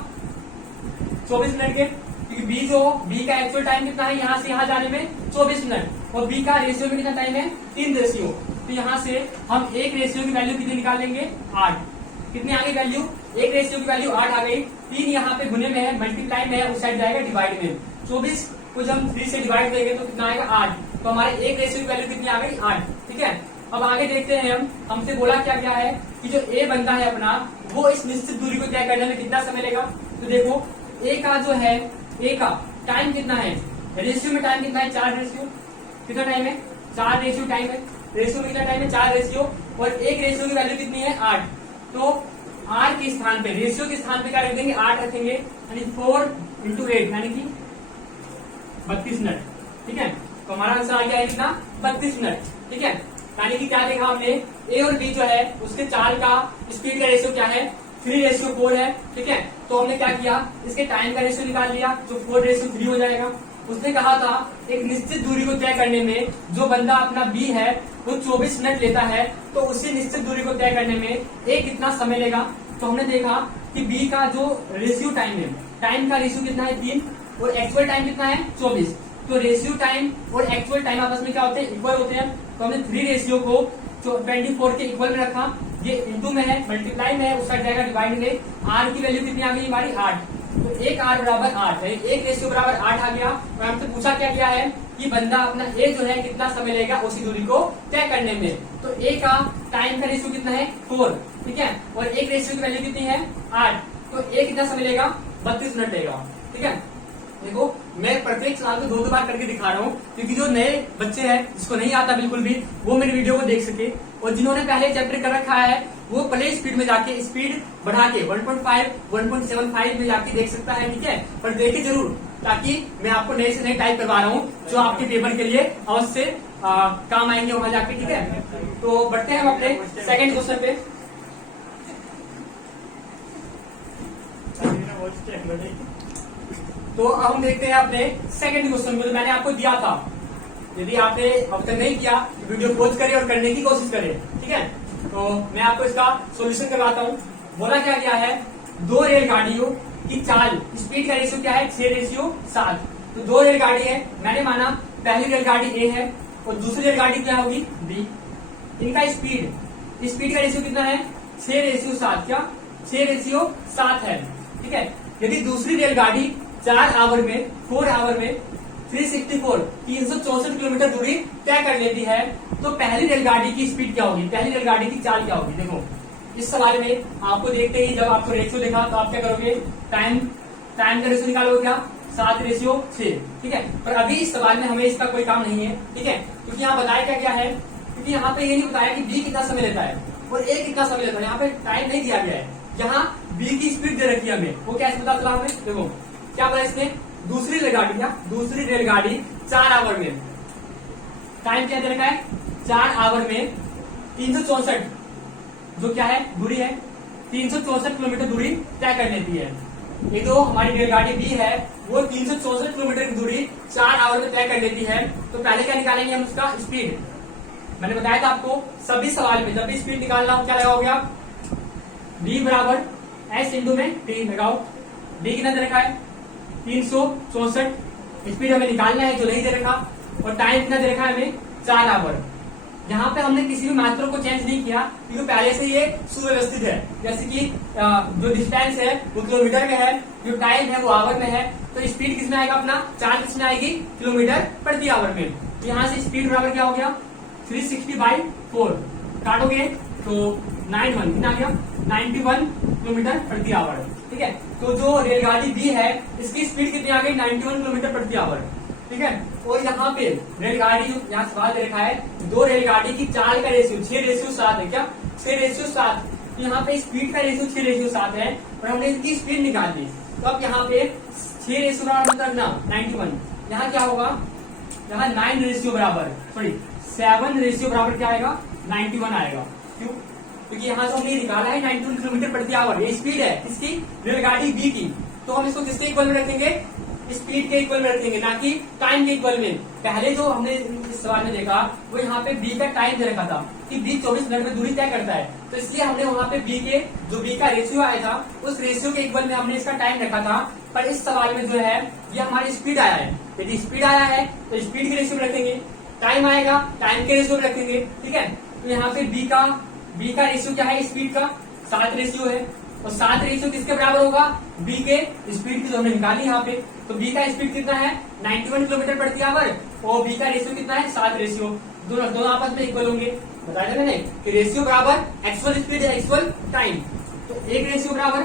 24 मिनट के, क्योंकि बी का एक्चुअल टाइम कितना है यहाँ से यहाँ जाने में 24 मिनट, और बी का रेशियो में कितना टाइम है 3 रेशियो। तो यहाँ से हम एक रेशियो की वैल्यू कितनी निकाल लेंगे 8। कितनी आ गई वैल्यू, एक रेशियो की वैल्यू 8 आ गई। 3 यहाँ पे गुने में है, मल्टीप्लाई में है, उस साइड जाएगा डिवाइड में। 24 को जब हम 3 से डिवाइड करेंगे तो कितना आएगा 8। तो हमारे एक रेशियो की वैल्यू कितनी आ गई 8, ठीक है। अब आगे देखते हैं हमसे बोला क्या क्या है कि जो ए बंदा है अपना वो इस निश्चित दूरी को तय करने में कितना समय लेगा। तो देखो ए का जो है ए का टाइम कितना है, रेशियो में टाइम कितना है 4 रेशियो, कितना टाइम है 4 रेशियो टाइम है, रेशियो में कितना टाइम है 4 रेशियो, और एक रेशियो की वैल्यू कितनी है 8। तो 8 के स्थान पे रेशियो के स्थान पे क्या रख देंगे 8 रखेंगे, यानी 4 × 8 यानी कि 32 मिनट, ठीक है। तो हमारा आंसर आ गया है कितना 32 मिनट, ठीक है। यानी कि क्या देखा हमने ए और बी जो है उसके चाल का स्पीड का रेशियो क्या है 3:4 है, ठीक है। तो हमने क्या किया इसके टाइम का रेशियो निकाल लिया जो 4:3 हो जाएगा। उसने कहा था एक निश्चित दूरी को तय करने में जो बंदा अपना बी है वो 24 मिनट लेता है, तो उसी निश्चित दूरी को तय करने में ए कितना समय लेगा। तो हमने देखा कि बी का जो रेशियो टाइम है, टाइम का रेशियो कितना है 3 और एक्चुअल टाइम कितना है 24। तो रेशियो टाइम और एक्चुअल टाइम आपस में क्या होते हैं इक्वल होते हैं। तो हमने 3 रेशियो को 24 के इक्वल में रखा, ये इंटू में है, मल्टीप्लाई में है, उस साइड जाएगा डिवाइड में। आर की वैल्यू कितनी आ गई हमारी 8, तो एक आर बराबर 8 है, एक रेशियो बराबर 8 आ गया। और हमसे पूछा क्या गया है कि बंदा अपना ए जो है कितना समय लेगा उसी दूरी को तय करने में। तो ए का टाइम का रेशियो कितना है 4, ठीक है, और एक रेशियो की वैल्यू कितनी है 8, तो ए कितना समय लेगा 32 मिनट लेगा, ठीक है। देखो मैं प्रत्येक सवाल को 2 बार करके दिखा रहा हूँ, क्योंकि जो नए बच्चे हैं जिसको नहीं आता बिल्कुल भी वो मेरी वीडियो को देख सके, और जिन्होंने पहले चैप्टर कर रखा है वो प्ले स्पीड में जाके स्पीड बढ़ा के 1.5 1.75 में जाके देख सकता है, ठीक है। पर देखे जरूर, ताकि मैं आपको नए से नए टाइप करवा रहा हूँ जो आपके पेपर के लिए अवश्य काम आएंगे वहां जाके, ठीक है। तो बढ़ते हैं हम अपने सेकंड क्वेश्चन पे। तो अब हम देखते हैं अपने सेकंड क्वेश्चन को जो मैंने आपको दिया था। यदि आपने अब तक नहीं किया तो वीडियो पॉज करें और करने की कोशिश करें, ठीक है। तो मैं आपको इसका सॉल्यूशन करवाता हूँ। बोला क्या गया है 2 रेलगाड़ियों की चाल स्पीड का रेशियो क्या है 6:7। तो 2 रेलगाड़ी है, मैंने माना पहली रेलगाड़ी ए है और दूसरी रेलगाड़ी क्या होगी बी। इनका स्पीड का रेशियो कितना है 6:7। क्या 6:7 है, ठीक है। यदि दूसरी रेलगाड़ी 4 आवर में 364 किलोमीटर दूरी तय कर लेती है तो पहली रेलगाड़ी की स्पीड क्या होगी, पहली रेलगाड़ी की चाल क्या होगी। देखो इस सवाल में आपको देखते ही जब आपको रेशियो देखा तो आप क्या करोगे, टाइम का रेशियो निकालोगे, क्या 7:6, ठीक है। पर अभी इस सवाल में हमें इसका कोई काम नहीं है, ठीक है, क्योंकि यहाँ बताया क्या है, क्योंकि यहाँ पे ये नहीं बताया कि बी कितना समय लेता है और ए कितना समय लेता है। यहाँ पे टाइम नहीं दिया गया है, यहाँ बी की स्पीड दे रखी है हमें, वो कैसे पता चला हमें। देखो क्या पता इसमें दूसरी रेलगाड़ी 4 आवर में, टाइम क्या दे रखा है 4 आवर में 364, जो क्या है दूरी है 364 किलोमीटर दूरी तय कर लेती है। ये जो हमारी रेलगाड़ी बी है वो 364 किलोमीटर की दूरी 4 आवर में तय कर लेती है। तो पहले क्या निकालेंगे हम, उसका स्पीड। मैंने बताया था आपको सभी सवाल में जब भी स्पीड निकालना हो क्या लगाओगे आप, b बराबर s इंटू में टी लगाओ। b कितना दे रखा है 364, स्पीड हमें निकालना है जो नहीं दे रखा, और टाइम कितना दे रखा है हमें 4 आवर। यहाँ पे हमने किसी भी मात्रा को चेंज नहीं किया क्योंकि पहले से ये सुव्यवस्थित है। जैसे कि जो डिस्टेंस है वो किलोमीटर में है, जो टाइम है वो आवर में है, तो स्पीड किसमें आएगा अपना, चाल किसमें आएगी किलोमीटर प्रति आवर में। तो यहाँ से स्पीड बराबर क्या हो गया 360/4, काटोगे तो 91 कितना आ गया 91 किलोमीटर प्रति आवर, ठीक है। तो जो रेलगाड़ी बी है इसकी स्पीड कितनी आ गई 91 किलोमीटर प्रति आवर, ठीक है। और यहाँ पे रेलगाड़ी यहाँ सवाल दे रखा है दो रेलगाड़ी की चाल का रेशियो 6:7 है, क्या 6:7। यहाँ पे स्पीड का रेशियो 6:7 है और हमने इसकी स्पीड निकाल दी। तो अब यहाँ पे 6:9 करना 91, यहाँ क्या होगा, यहाँ 7 बराबर क्या आएगा 91 आएगा। क्यों, क्योंकि यहाँ जो हमने निकाला है 91 किलोमीटर प्रति आवर, ये स्पीड है किसकी, रेलगाड़ी बी की। तो हम इसको किसके इक्वल में रखेंगे, स्पीड के इक्वल में रखेंगे, ना कि टाइम के इक्वल में। पहले जो हमने इस सवाल में देखा वो यहाँ पे बी का टाइम दे रखा था कि बी 24 मिनट में दूरी तय करता है, तो इसलिए हमने वहाँ पे बी का रेशियो आया था उस रेशियो के इक्वल में हमने इसका टाइम रखा था। पर इस सवाल में जो है ये हमारी स्पीड आया है, यदि स्पीड आया है तो स्पीड के रेशियो में रखेंगे, टाइम आएगा टाइम के रेशियो में रखेंगे, ठीक है। तो यहाँ पे बी का रेशियो क्या है, स्पीड का 7 रेशियो है, और 7 रेशियो किसके बराबर होगा, बी के स्पीड की जो हमने निकाली यहाँ पे। तो बी का स्पीड कितना है 91 किलोमीटर प्रति आवर और बी का रेशियो कितना है 7 रेशियो, दोनों आपस में इक्वल होंगे। बताया था मैंने कि रेशियो बराबर एक्चुअल स्पीड है एक्चुअल टाइम। तो एक रेशियो बराबर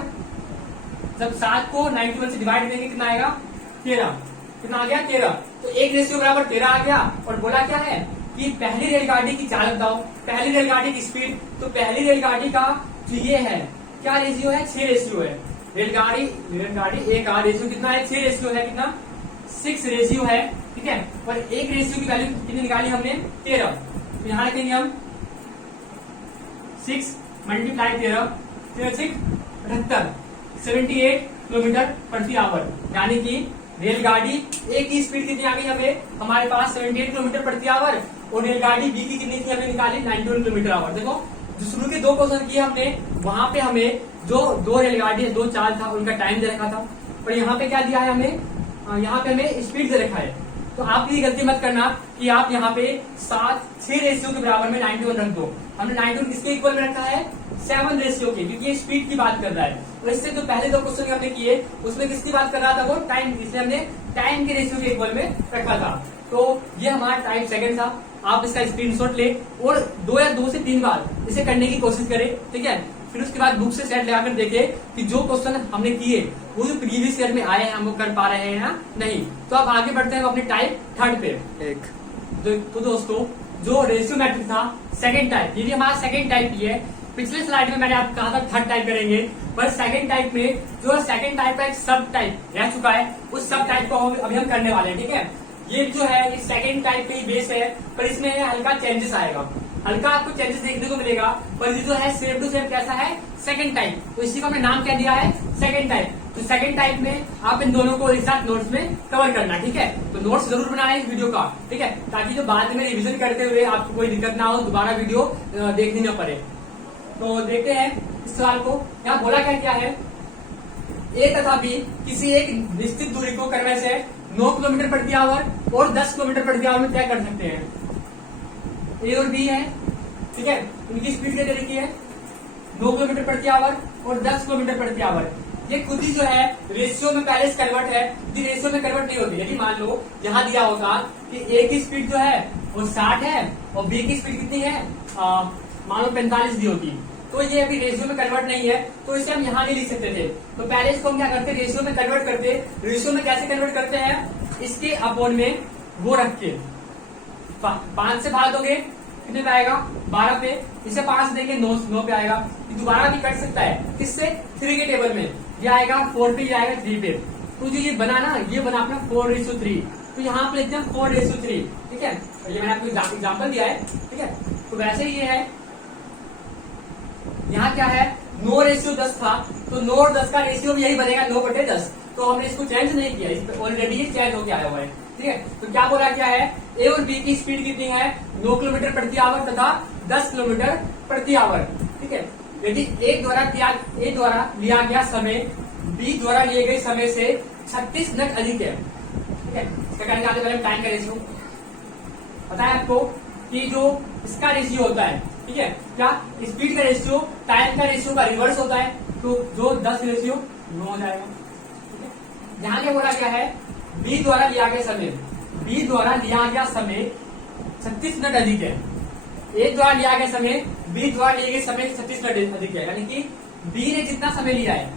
जब 7 को 91 से डिवाइड करेंगे कितना आएगा 13, कितना आ गया 13। तो एक रेशियो बराबर 13 आ गया। और बोला क्या है कि पहली रेलगाड़ी की चालक बताओ, पहली रेलगाड़ी की स्पीड। तो पहली रेलगाड़ी का जो ये है क्या रेशियो है 6 रेशियो है, रेलगाड़ी एक का रेशियो कितना है 6 रेशियो है, कितना 6 रेशियो है, ठीक है। और एक रेशियो की वैल्यू कितनी निकाली हमने 13। तो यहाँ लिखेंगे हम 6 × 13 78 किलोमीटर प्रति आवर, यानी कि रेलगाड़ी ए की स्पीड कितनी आ गई हमें, हमारे पास 78 किलोमीटर प्रति आवर, और रेलगाड़ी बी की कितनी थी हमने निकाली 91 किलोमीटर आवर। देखो जो शुरू के 2 क्वेश्चन किए हमने वहां पे हमें जो 2 रेलगाड़ी 2 चाल था उनका टाइम दे रखा था, और यहाँ पे क्या दिया है हमें, यहाँ पे हमें स्पीड दे रखा है। तो आप ये गलती मत करना कि आप यहाँ पे 6 रेशियो के बराबर में 91 रख दो। हमने 91 किसके इक्वल में रखा है 7 रेशियो के, क्योंकि ये स्पीड की बात कर रहा है। और इससे जो पहले 2 क्वेश्चन हमने किए उसमें किसकी बात कर रहा था वो टाइम, इसलिए हमने टाइम के रेशियो के इक्वल में रखा था। तो ये हमारा टाइम सेकंड था। आप इसका स्क्रीनशॉट ले और 2 से 3 बार इसे करने की कोशिश करें, ठीक है। फिर उसके बाद बुक से सेट लगाकर देखें कि जो क्वेश्चन हमने किए वो जो प्रीवियस ईयर में आए हैं हम वो कर पा रहे हैं या नहीं। तो अब आगे बढ़ते हैं अपने टाइप 3 पे। तो दोस्तों जो रेशियो मैट्रिक था सेकंड टाइप, ये भी हमारा सेकंड टाइप ही है। पिछले स्लाइड में मैंने आपको कहा था 3rd टाइप करेंगे, पर सेकंड टाइप में जो सेकंड टाइप का एक सब टाइप रह चुका है उस सब टाइप को अभी हम करने वाले हैं, ठीक है। ये जो है ये सेकंड टाइप का ही बेस है, पर इसमें हल्का चेंजेस आएगा, हल्का आपको चेंजेस देखने को मिलेगा। पर ये जो है सेम टू सेम कैसा है सेकंड टाइप, तो इसी को हमने नाम क्या दिया है सेकंड टाइप। तो सेकंड टाइप में आप इन दोनों को एक साथ नोट्स में कवर करना, ठीक है। तो नोट्स जरूर बनाएं इस वीडियो का, ठीक है, ताकि जो बाद में रिविजन करते हुए आपको कोई दिक्कत ना हो, दोबारा वीडियो देखनी न पड़े। तो देखते हैं इस सवाल को। यहाँ बोला क्या है, ए तथा बी किसी एक निश्चित दूरी को करने से 9 किलोमीटर प्रति आवर और 10 किलोमीटर प्रति आवर में तय कर सकते हैं। ए और बी है, ठीक है। इनकी स्पीड क्या दे रखी है 9 किलोमीटर प्रति आवर और 10 किलोमीटर प्रति आवर। ये खुद ही जो है रेशियो में पहले से कन्वर्ट है, यदि रेशियो में कन्वर्ट नहीं होती, यदि मान लो यहाँ दिया होता कि ए की स्पीड जो है वो 60 है और बी की स्पीड कितनी है मान लो 45 दी होती, तो ये अभी रेशियो में कन्वर्ट नहीं है, तो इसे हम यहाँ नहीं लिख सकते थे। तो पहले इसको हम क्या करते रेशियो में कन्वर्ट करते। रेशियो में कैसे कन्वर्ट करते हैं, इसके अपॉन में वो रख के 5 से भाग दोगे कितने पे आएगा 12 पे, इसे 5 देंगे 9 पे आएगा। ये दोबारा भी कट सकता है किससे 3 के टेबल में, ये आएगा 4 पे, ये आएगा 3 पे। तो जो ये बना ना, ये बना अपना 4:3, तो यहाँ पे लिखते हैं 4:3, ठीक है। ये मैंने आपको एग्जाम्पल दिया है, ठीक है। तो वैसे ही ये है, यहाँ क्या है 9:10 था, तो 9 और 10 का रेशियो भी यही बनेगा 9/10। तो हमने इसको चेंज नहीं किया, इस पे ऑलरेडी ये चेंज होके आया हुआ है, ठीक है। तो क्या बोला क्या है, ए और बी की स्पीड कितनी है 9 किलोमीटर प्रति आवर तथा 10 किलोमीटर प्रति आवर, ठीक है। यदि ए द्वारा लिया गया समय बी द्वारा लिए गए समय से 36 मिनट अधिक है, ठीक है। इसका कहने का पहले टाइम का रेशियो पता है आपको कि जो इसका रेशियो होता है, ठीक है, क्या स्पीड का रेशियो टाइम का रेशियो का रिवर्स होता है, तो जो 10:9 हो जाएगा, ठीक है। यहाँ क्या बोला गया है, बी द्वारा लिया गया समय 36 मिनट अधिक है, ए द्वारा लिया गया समय बी द्वारा लिए गए समय 36 मिनट अधिक है, यानी कि बी ने जितना समय लिया है,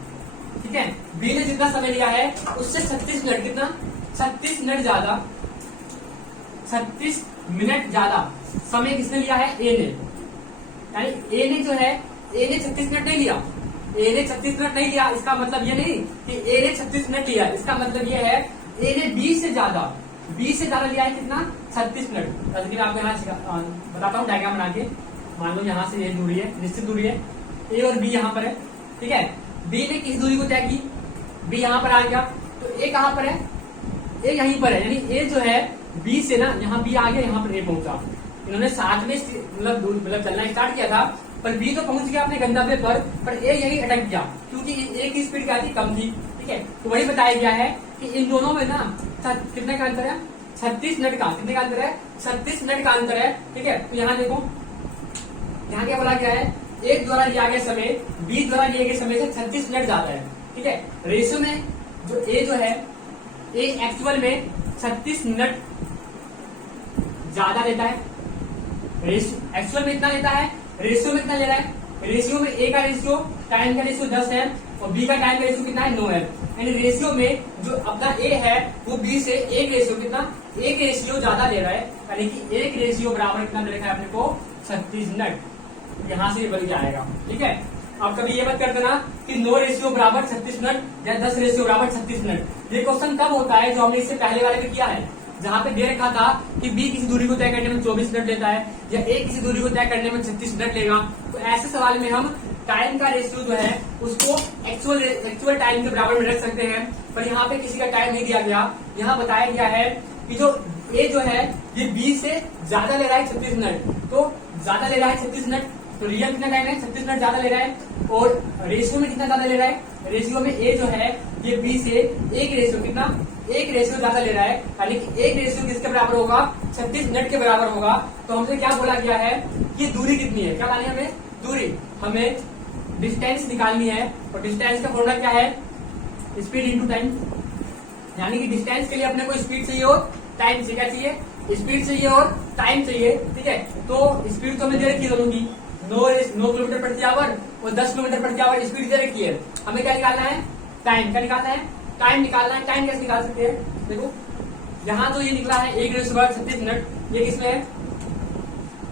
ठीक है, बी ने जितना समय लिया है उससे 36 मिनट कितना 36 मिनट ज्यादा 36 मिनट ज्यादा समय किसने लिया है ए ने, यानी ए ने जो है ए ने 36 मिनट नहीं लिया, ए ने 36 मिनट नहीं लिया, इसका मतलब ये नहीं कि ए ने 36 मिनट लिया, इसका मतलब ये है ए ने बी से ज्यादा लिया है कितना 36 मिनट। जैसे कि मैं आपको यहाँ बताता हूँ डायग्राम बना के, मान लो यहाँ से ये दूरी है, निश्चित दूरी है, ए और बी यहाँ पर है, ठीक है। बी ने किस दूरी को तय की, बी यहाँ पर आ गया, तो ए कहाँ पर है, ए यहीं पर है, यानी ए जो है बी से ना यहाँ बी आ गया, यहाँ पर ए पहुंचा। इन्होंने साथ में मतलब चलना स्टार्ट किया था, पर बी तो पहुंच गया अपने गंतव्य पर ए यही अटक गया, क्योंकि ए की स्पीड क्या थी कम थी, ठीक है। तो वही बताया गया है कि इन दोनों में ना कितने का अंतर है 36 मिनट का, कितने का अंतर है 36 मिनट का अंतर है, ठीक है। तो यहाँ देखो, यहाँ क्या बोला गया है, ए द्वारा लिया गया समय बी द्वारा लिए गए समय से 36 मिनट ज्यादा है, ठीक है। रेशियो में जो है ए एक्चुअल में 36 मिनट ज्यादा लेता है, एक्चुअल में इतना लेता है, रेशियो में इतना ले रहा है। रेशियो में ए का रेशियो टाइम का रेशियो 10 है और बी का टाइम का रेशियो कितना है 9 है, यानी रेशियो में जो अपना ए है वो बी से एक रेशियो कितना एक रेशियो ज्यादा ले रहा है, यानी कि एक रेशियो बराबर कितना दे रखा है अपने को 36 मिनट। यहाँ से ये बन के आएगा, ठीक है। अब कभी ये मत कर देना कि 9 रेशियो बराबर 36 मिनट या 10 रेशियो बराबर 36 मिनट। ये क्वेश्चन कब होता है, जो हमने इससे पहले वाले में किया है, जहाँ पे दे रखा था कि बी किसी दूरी को तय करने में 24 मिनट लेता है या ए किसी दूरी को तय करने में 36 मिनट लेगा। तो ऐसे सवाल में हम टाइम का रेशियो जो है उसको एक्चुअल टाइम के बराबर में रख सकते हैं, पर यहाँ पे किसी का टाइम नहीं दिया गया। यहाँ बताया गया है कि जो ए जो है ये बी से ज्यादा ले रहा है 36 मिनट, तो ज्यादा ले रहा है 36 मिनट, तो रियल कितना टाइम है 36 मिनट ज्यादा ले रहा है, और रेशियो में कितना ज्यादा ले रहा है, रेशियो में ए जो है ये बी से एक रेशियो ज्यादा ले रहा है, यानी कि एक रेशियो किसके बराबर होगा 36 मिनट के बराबर होगा। तो हमसे क्या बोला गया है कि दूरी कितनी है, क्या लानी है हमें दूरी, हमें डिस्टेंस निकालनी है, और डिस्टेंस का फॉर्मूला क्या है स्पीड इंटू टाइम, यानी कि डिस्टेंस के लिए अपने को स्पीड चाहिए और टाइम चाहिए, क्या चाहिए स्पीड चाहिए और टाइम चाहिए, ठीक है। तो स्पीड तो हमें दे रखी है दोनों की 9 किलोमीटर प्रति आवर और 10 किलोमीटर प्रति आवर स्पीड दे रखी है। हमें क्या निकालना है टाइम, क्या निकालना है टाइम निकालना है। टाइम कैसे निकाल सकते हैं, देखो यहाँ तो ये निकला है 1/36 मिनट, ये किसमें है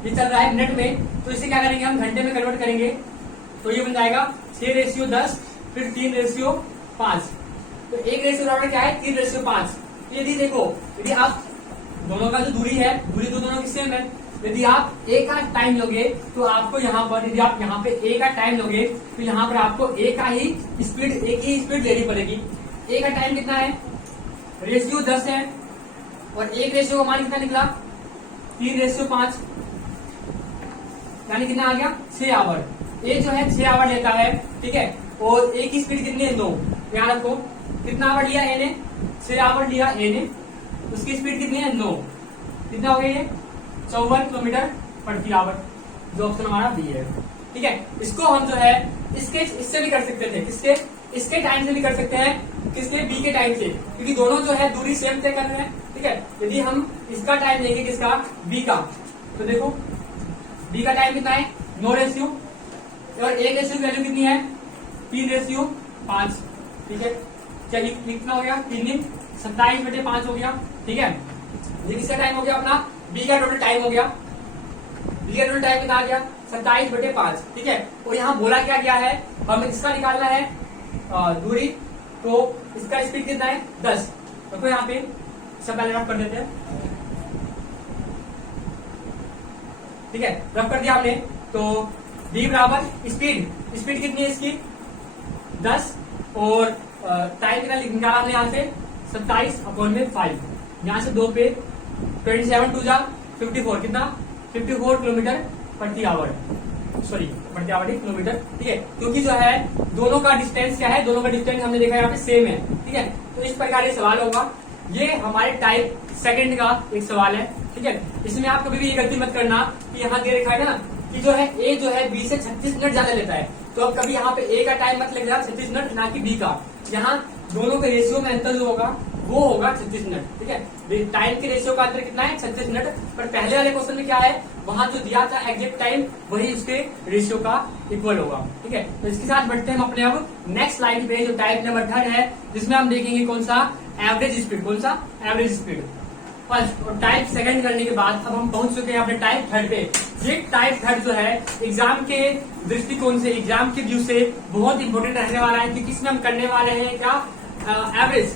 ये चल रहा है मिनट में, तो इसे क्या करेंगे हम घंटे में कन्वर्ट करेंगे, तो ये बन जाएगा 6/10 फिर 3/5, तो 1 बराबर क्या है 3/5। यदि देखो यदि आप दोनों का जो दूरी है, दूरी तो दोनों की सेम है, यदि आप ए का टाइम लोगे तो आपको यहाँ पर, यदि आप यहाँ पे ए का टाइम लोगे तो यहाँ पर आपको ए का ही स्पीड, एक ही स्पीड लेनी पड़ेगी। ए का टाइम कितना है रेशियो 10 है और एक रेशियो का मान कितना निकला 3/5, यानी कितना आ गया 6 आवर। ए जो है 6 आवर लेता है, ठीक है, और ए की स्पीड कितनी है 9, यहाँ रखो कितना आवर लिया ए ने 6 आवर लिया ए ने, उसकी स्पीड कितनी है 9, कितना हो गया ये 54 किलोमीटर प्रति आवर, जो ऑप्शन हमारा बी है। ठीक है, इसको हम जो है स्केच इससे भी कर सकते थे, किसके, इसके टाइम से भी कर सकते हैं, किसके, बी के टाइम से, क्योंकि दोनों जो है दूरी सेम तय कर रहे हैं। ठीक है, यदि हम इसका टाइम लेंगे, किसका, बी का, तो देखो बी का टाइम कितना है, 9 रेशियो, और एक रेशियो की वैल्यू कितनी है, 3:5। ठीक है, चलिए कितना हो गया, 3 27/5 हो गया। ठीक है, ये किसका टाइम हो गया अपना, बी का टोटल टाइम हो गया, बी का टोटल टाइम कितना आ गया, 27/5। ठीक है, और यहाँ बोला क्या गया है, हमें इसका निकालना है दूरी, तो इसका स्पीड कितना है, 10। तो यहाँ पे सब पहले रफ कर देते हैं। ठीक है, रफ कर दिया हमने, तो d बराबर स्पीड कितनी है इसकी, 10, और टाइम कितना निकाला हमने यहाँ से, 27/5, यहाँ से 2 पे 27 2 जा 54, कितना, 54 किलोमीटर प्रति आवर, सॉरी प्रति आवर किलोमीटर। ठीक है, क्योंकि जो है दोनों का डिस्टेंस क्या है, दोनों का डिस्टेंस हमने देखा यहाँ पे सेम है। ठीक है, तो इस प्रकार ये सवाल होगा, ये हमारे टाइप सेकंड का एक सवाल है। ठीक है, इसमें आप कभी भी ये गलती मत करना कि यहाँ दे रखा है ना कि जो है ए जो है बी से 36 मिनट ज्यादा लेता है, तो अब कभी यहाँ पे ए का टाइम मत लगेगा 36 मिनट, ना कि बी का। यहाँ दोनों के रेशियो में अंतर जो होगा वो होगा 36 मिनट। ठीक है, टाइम के रेशियो का अंतर कितना है, 36 मिनट, पर पहले वाले क्वेश्चन में क्या है, वहां जो दिया था एग्जैक्ट टाइम वही उसके रेशियो का इक्वल होगा। ठीक है, तो इसके साथ बढ़ते हैं हम अपने अब नेक्स्ट स्लाइड पे, जो टाइप नंबर 3 है, जिसमें हम देखेंगे कौन सा, एवरेज स्पीड, कौन सा, एवरेज स्पीड फर्स्ट, और टाइप सेकंड करने के बाद अब हम पहुंच चुके हैं अपने टाइप थर्ड पे। ये टाइप थर्ड जो है एग्जाम के दृष्टिकोण से, एग्जाम के व्यू से बहुत इंपॉर्टेंट रहने वाला है, क्योंकि इसमें हम करने वाले हैं क्या, एवरेज,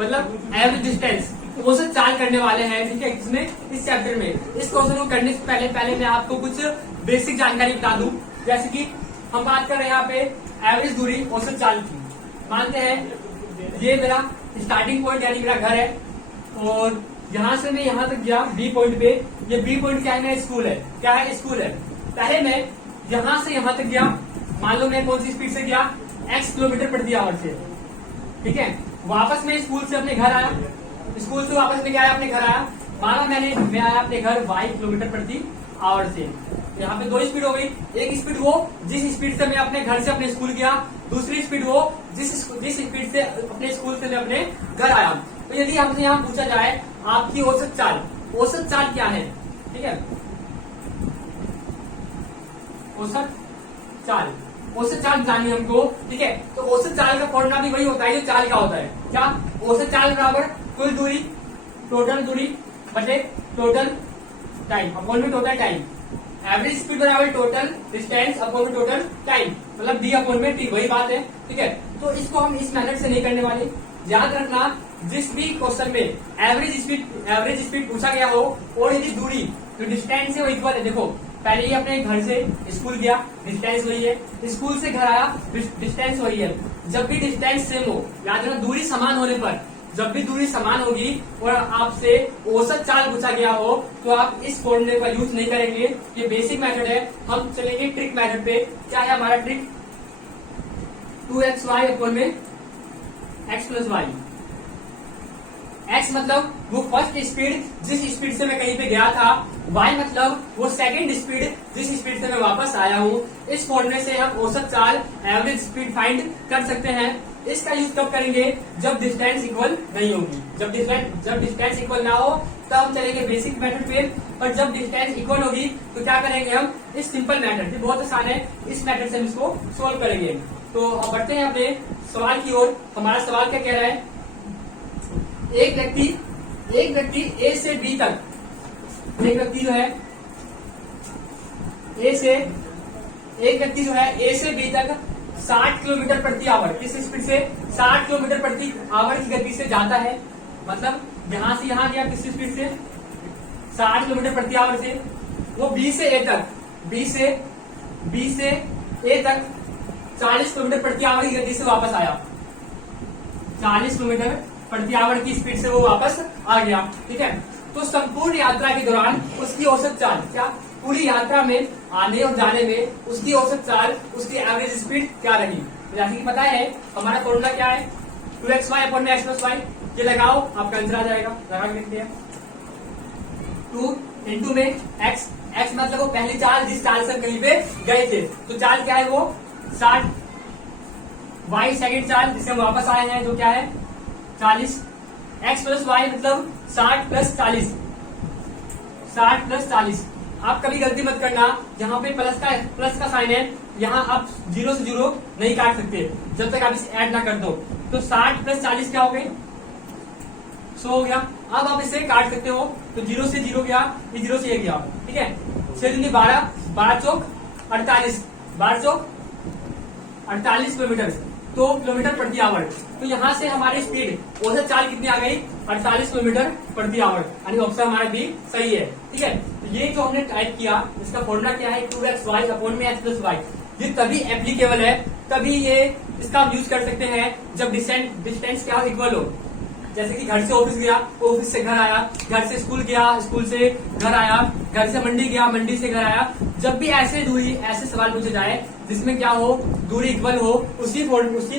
मतलब एवरेज डिस्टेंस, औसत चाल करने वाले हैं। ठीक है, इसमें इस चैप्टर में इस क्वेश्चन को करने से पहले मैं आपको कुछ बेसिक जानकारी बता दूं। जैसे कि हम बात कर रहे हैं यहाँ पे एवरेज दूरी औसत चाल की। मानते हैं ये मेरा स्टार्टिंग पॉइंट यानी मेरा घर है, और यहाँ से मैं यहाँ तक गया बी पॉइंट पे, ये बी पॉइंट क्या है, मेरा स्कूल है, क्या है, स्कूल है। पहले मैं यहाँ से यहाँ तक गया, मान लो मैं कौन सी स्पीड से गया, x किलोमीटर प्रति आवर से। ठीक है, वापस मैं स्कूल से अपने घर आया, स्कूल से वापस में क्या आया, अपने घर आया, माना मैं आया अपने घर y किलोमीटर प्रति आवर से। यहाँ पे 2 स्पीड हो गई, एक स्पीड वो जिस स्पीड से मैं अपने घर से अपने स्कूल गया, दूसरी स्पीड वो जिस स्पीड से अपने स्कूल से मैं अपने घर आया। तो यदि हमसे यहाँ पूछा जाए आपकी औसत चाल क्या है, ठीक है, औसत चाल जाननी हमको। ठीक है, तो औसत चाल का फॉर्मूला भी वही होता है जो चाल का होता है, क्या, औसत चाल बराबर कुल दूरी, टोटल दूरी बटे टोटल टाइम अपॉन में टोटल टाइम, एवरेज स्पीड बराबर टोटल डिस्टेंस अपॉन में टोटल टाइम, मतलब डी अपॉन में टी, वही बात है। ठीक है, तो इसको हम इस मेथड से नहीं करने वाले। याद रखना, जिस भी क्वेश्चन में एवरेज स्पीड पूछा गया हो और यदि दूरी जो डिस्टेंस है वो इक्वल है, देखो पहले ही अपने घर से स्कूल गया, डिस्टेंस वही है, स्कूल से घर आया, डिस्टेंस वही है। जब भी डिस्टेंस सेम हो, याद रखना दूरी समान होने पर, जब भी दूरी समान होगी और आपसे औसत चाल पूछा गया हो, तो आप इस फॉर्मूले का यूज नहीं करेंगे। ये बेसिक मेथड है, हम चलेंगे ट्रिक मेथड पे। क्या है हमारा ट्रिक, 2xy अपॉन में x प्लस वाई। x मतलब वो फर्स्ट स्पीड जिस स्पीड से मैं कहीं पे गया था, y मतलब वो सेकंड स्पीड जिस स्पीड से मैं वापस आया हूँ। इस फॉर्मूले से हम औसत चाल एवरेज स्पीड फाइंड कर सकते हैं। इसका यूज कब करेंगे, जब डिस्टेंस इक्वल नहीं होगी, जब डिस्टेंस इक्वल ना हो तब हम चलेंगे बेसिक मेथड पे, पर जब डिस्टेंस इक्वल होगी तो क्या करेंगे हम, इस सिंपल मेथड से, बहुत आसान है, इस मेथड से हम इसको सोल्व करेंगे। तो अब बढ़ते हैं अपने सवाल की ओर। हमारा सवाल क्या कह रहा है, एक व्यक्ति ए से बी तक, एक व्यक्ति जो है ए से बी तक 60 किलोमीटर प्रति आवर, किस स्पीड से, 60 किलोमीटर प्रति आवर की गति से जाता है। मतलब यहां से यहां गया किस स्पीड से, 60 किलोमीटर प्रति आवर से। वो बी से ए तक 40 किलोमीटर प्रति आवर की गति से वापस आया, 40 किलोमीटर प्रति आवर की स्पीड से वो वापस आ गया। ठीक है, तो संपूर्ण यात्रा के दौरान उसकी औसत चाल, क्या, पूरी यात्रा में आने और जाने में उसकी औसत चाल, उसकी एवरेज स्पीड क्या रही। जैसे कि पता है हमारा फॉर्मूला क्या है, 2xy अपॉन में x प्लस वाई। ये लगाओ, आपका आंसर आ जाएगा, लगा के देखते हैं। 2 इंटू में एक्स, एक्स मतलब वो पहली चाल जिस चाल से हम कहीं पे गए थे, तो चाल क्या है वो 60, वाई सेकंड चाल जिसे हम वापस आए हैं जो क्या है 40, एक्स प्लस वाई मतलब 60 प्लस 40, 60 प्लस 40। आप कभी गलती मत करना, यहाँ पे प्लस का साइन है, यहाँ आप 0 से 0 नहीं काट सकते जब तक आप इसे ऐड ना कर दो। तो 60 प्लस 40 क्या हो गए 100 हो गया। अब आप इसे काट सकते हो, तो 0 से 0 गया, ये 0 से 1 गया, ठीक है। 6 दूनी 12, 12 चौक 48, 12 चौक 48 किलोमीटर, 2 किलोमीटर प्रति आवर। तो यहाँ से हमारी स्पीड औसत चाल कितनी आ गई 48 किलोमीटर प्रति आवर, यानी ऑप्शन हमारा भी सही है, ठीक है। तो ये जो हमने टाइप किया इसका फॉर्मूला क्या है 2xy अपॉन में x प्लस वाई। ये तभी एप्लीकेबल है, तभी ये इसका हम यूज कर सकते हैं जब डिस्टेंस क्या हो इक्वल हो। जैसे कि घर से ऑफिस गया, ऑफिस से घर आया, घर से स्कूल गया, स्कूल से घर आया, घर से मंडी गया, मंडी से घर आया। जब भी ऐसे सवाल पूछे जाए जिसमें क्या हो दूरी इक्वल हो, उसी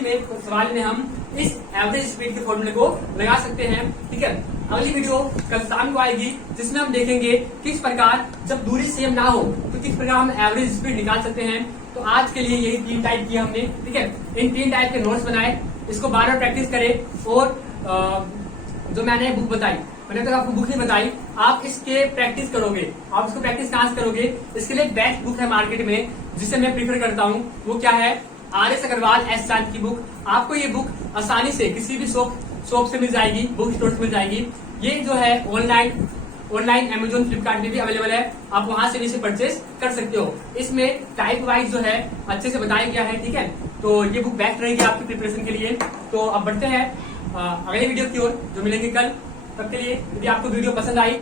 में सवाल में हम इस एवरेज स्पीड के फॉर्मूले को लगा सकते हैं, ठीक है। अगली वीडियो कल शाम को आएगी जिसमें हम देखेंगे किस प्रकार जब दूरी सेम ना हो तो किस प्रकार हम एवरेज स्पीड निकाल सकते हैं। तो आज के लिए यही 3 टाइप किया हमने, ठीक है। इन 3 टाइप के नोट्स बनाए, इसको बार बार प्रैक्टिस करें। और जो मैंने बुक बताई, मैंने तो आपको बुक नहीं बताई, आप इसके प्रैक्टिस करोगे। आप इसको प्रैक्टिस कहां से करोगे, इसके लिए बेस्ट बुक है मार्केट में जिसे मैं प्रीफर करता हूं, वो क्या है RS अग्रवाल एस चांद की बुक। आपको ये बुक आसानी से किसी भी शॉप से मिल जाएगी, बुक स्टोर से मिल जाएगी। ये जो है ऑनलाइन अमेजोन फ्लिपकार्ट में भी अवेलेबल है, आप वहां से भी इसे परचेज कर सकते हो। इसमें टाइप वाइज जो है अच्छे से बताया गया है, ठीक है। तो ये बुक बेस्ट रहेगी आपकी प्रिपरेशन के लिए। तो अब बढ़ते हैं अगले वीडियो की ओर जो मिलेंगे कल। तब के लिए यदि आपको वीडियो पसंद आई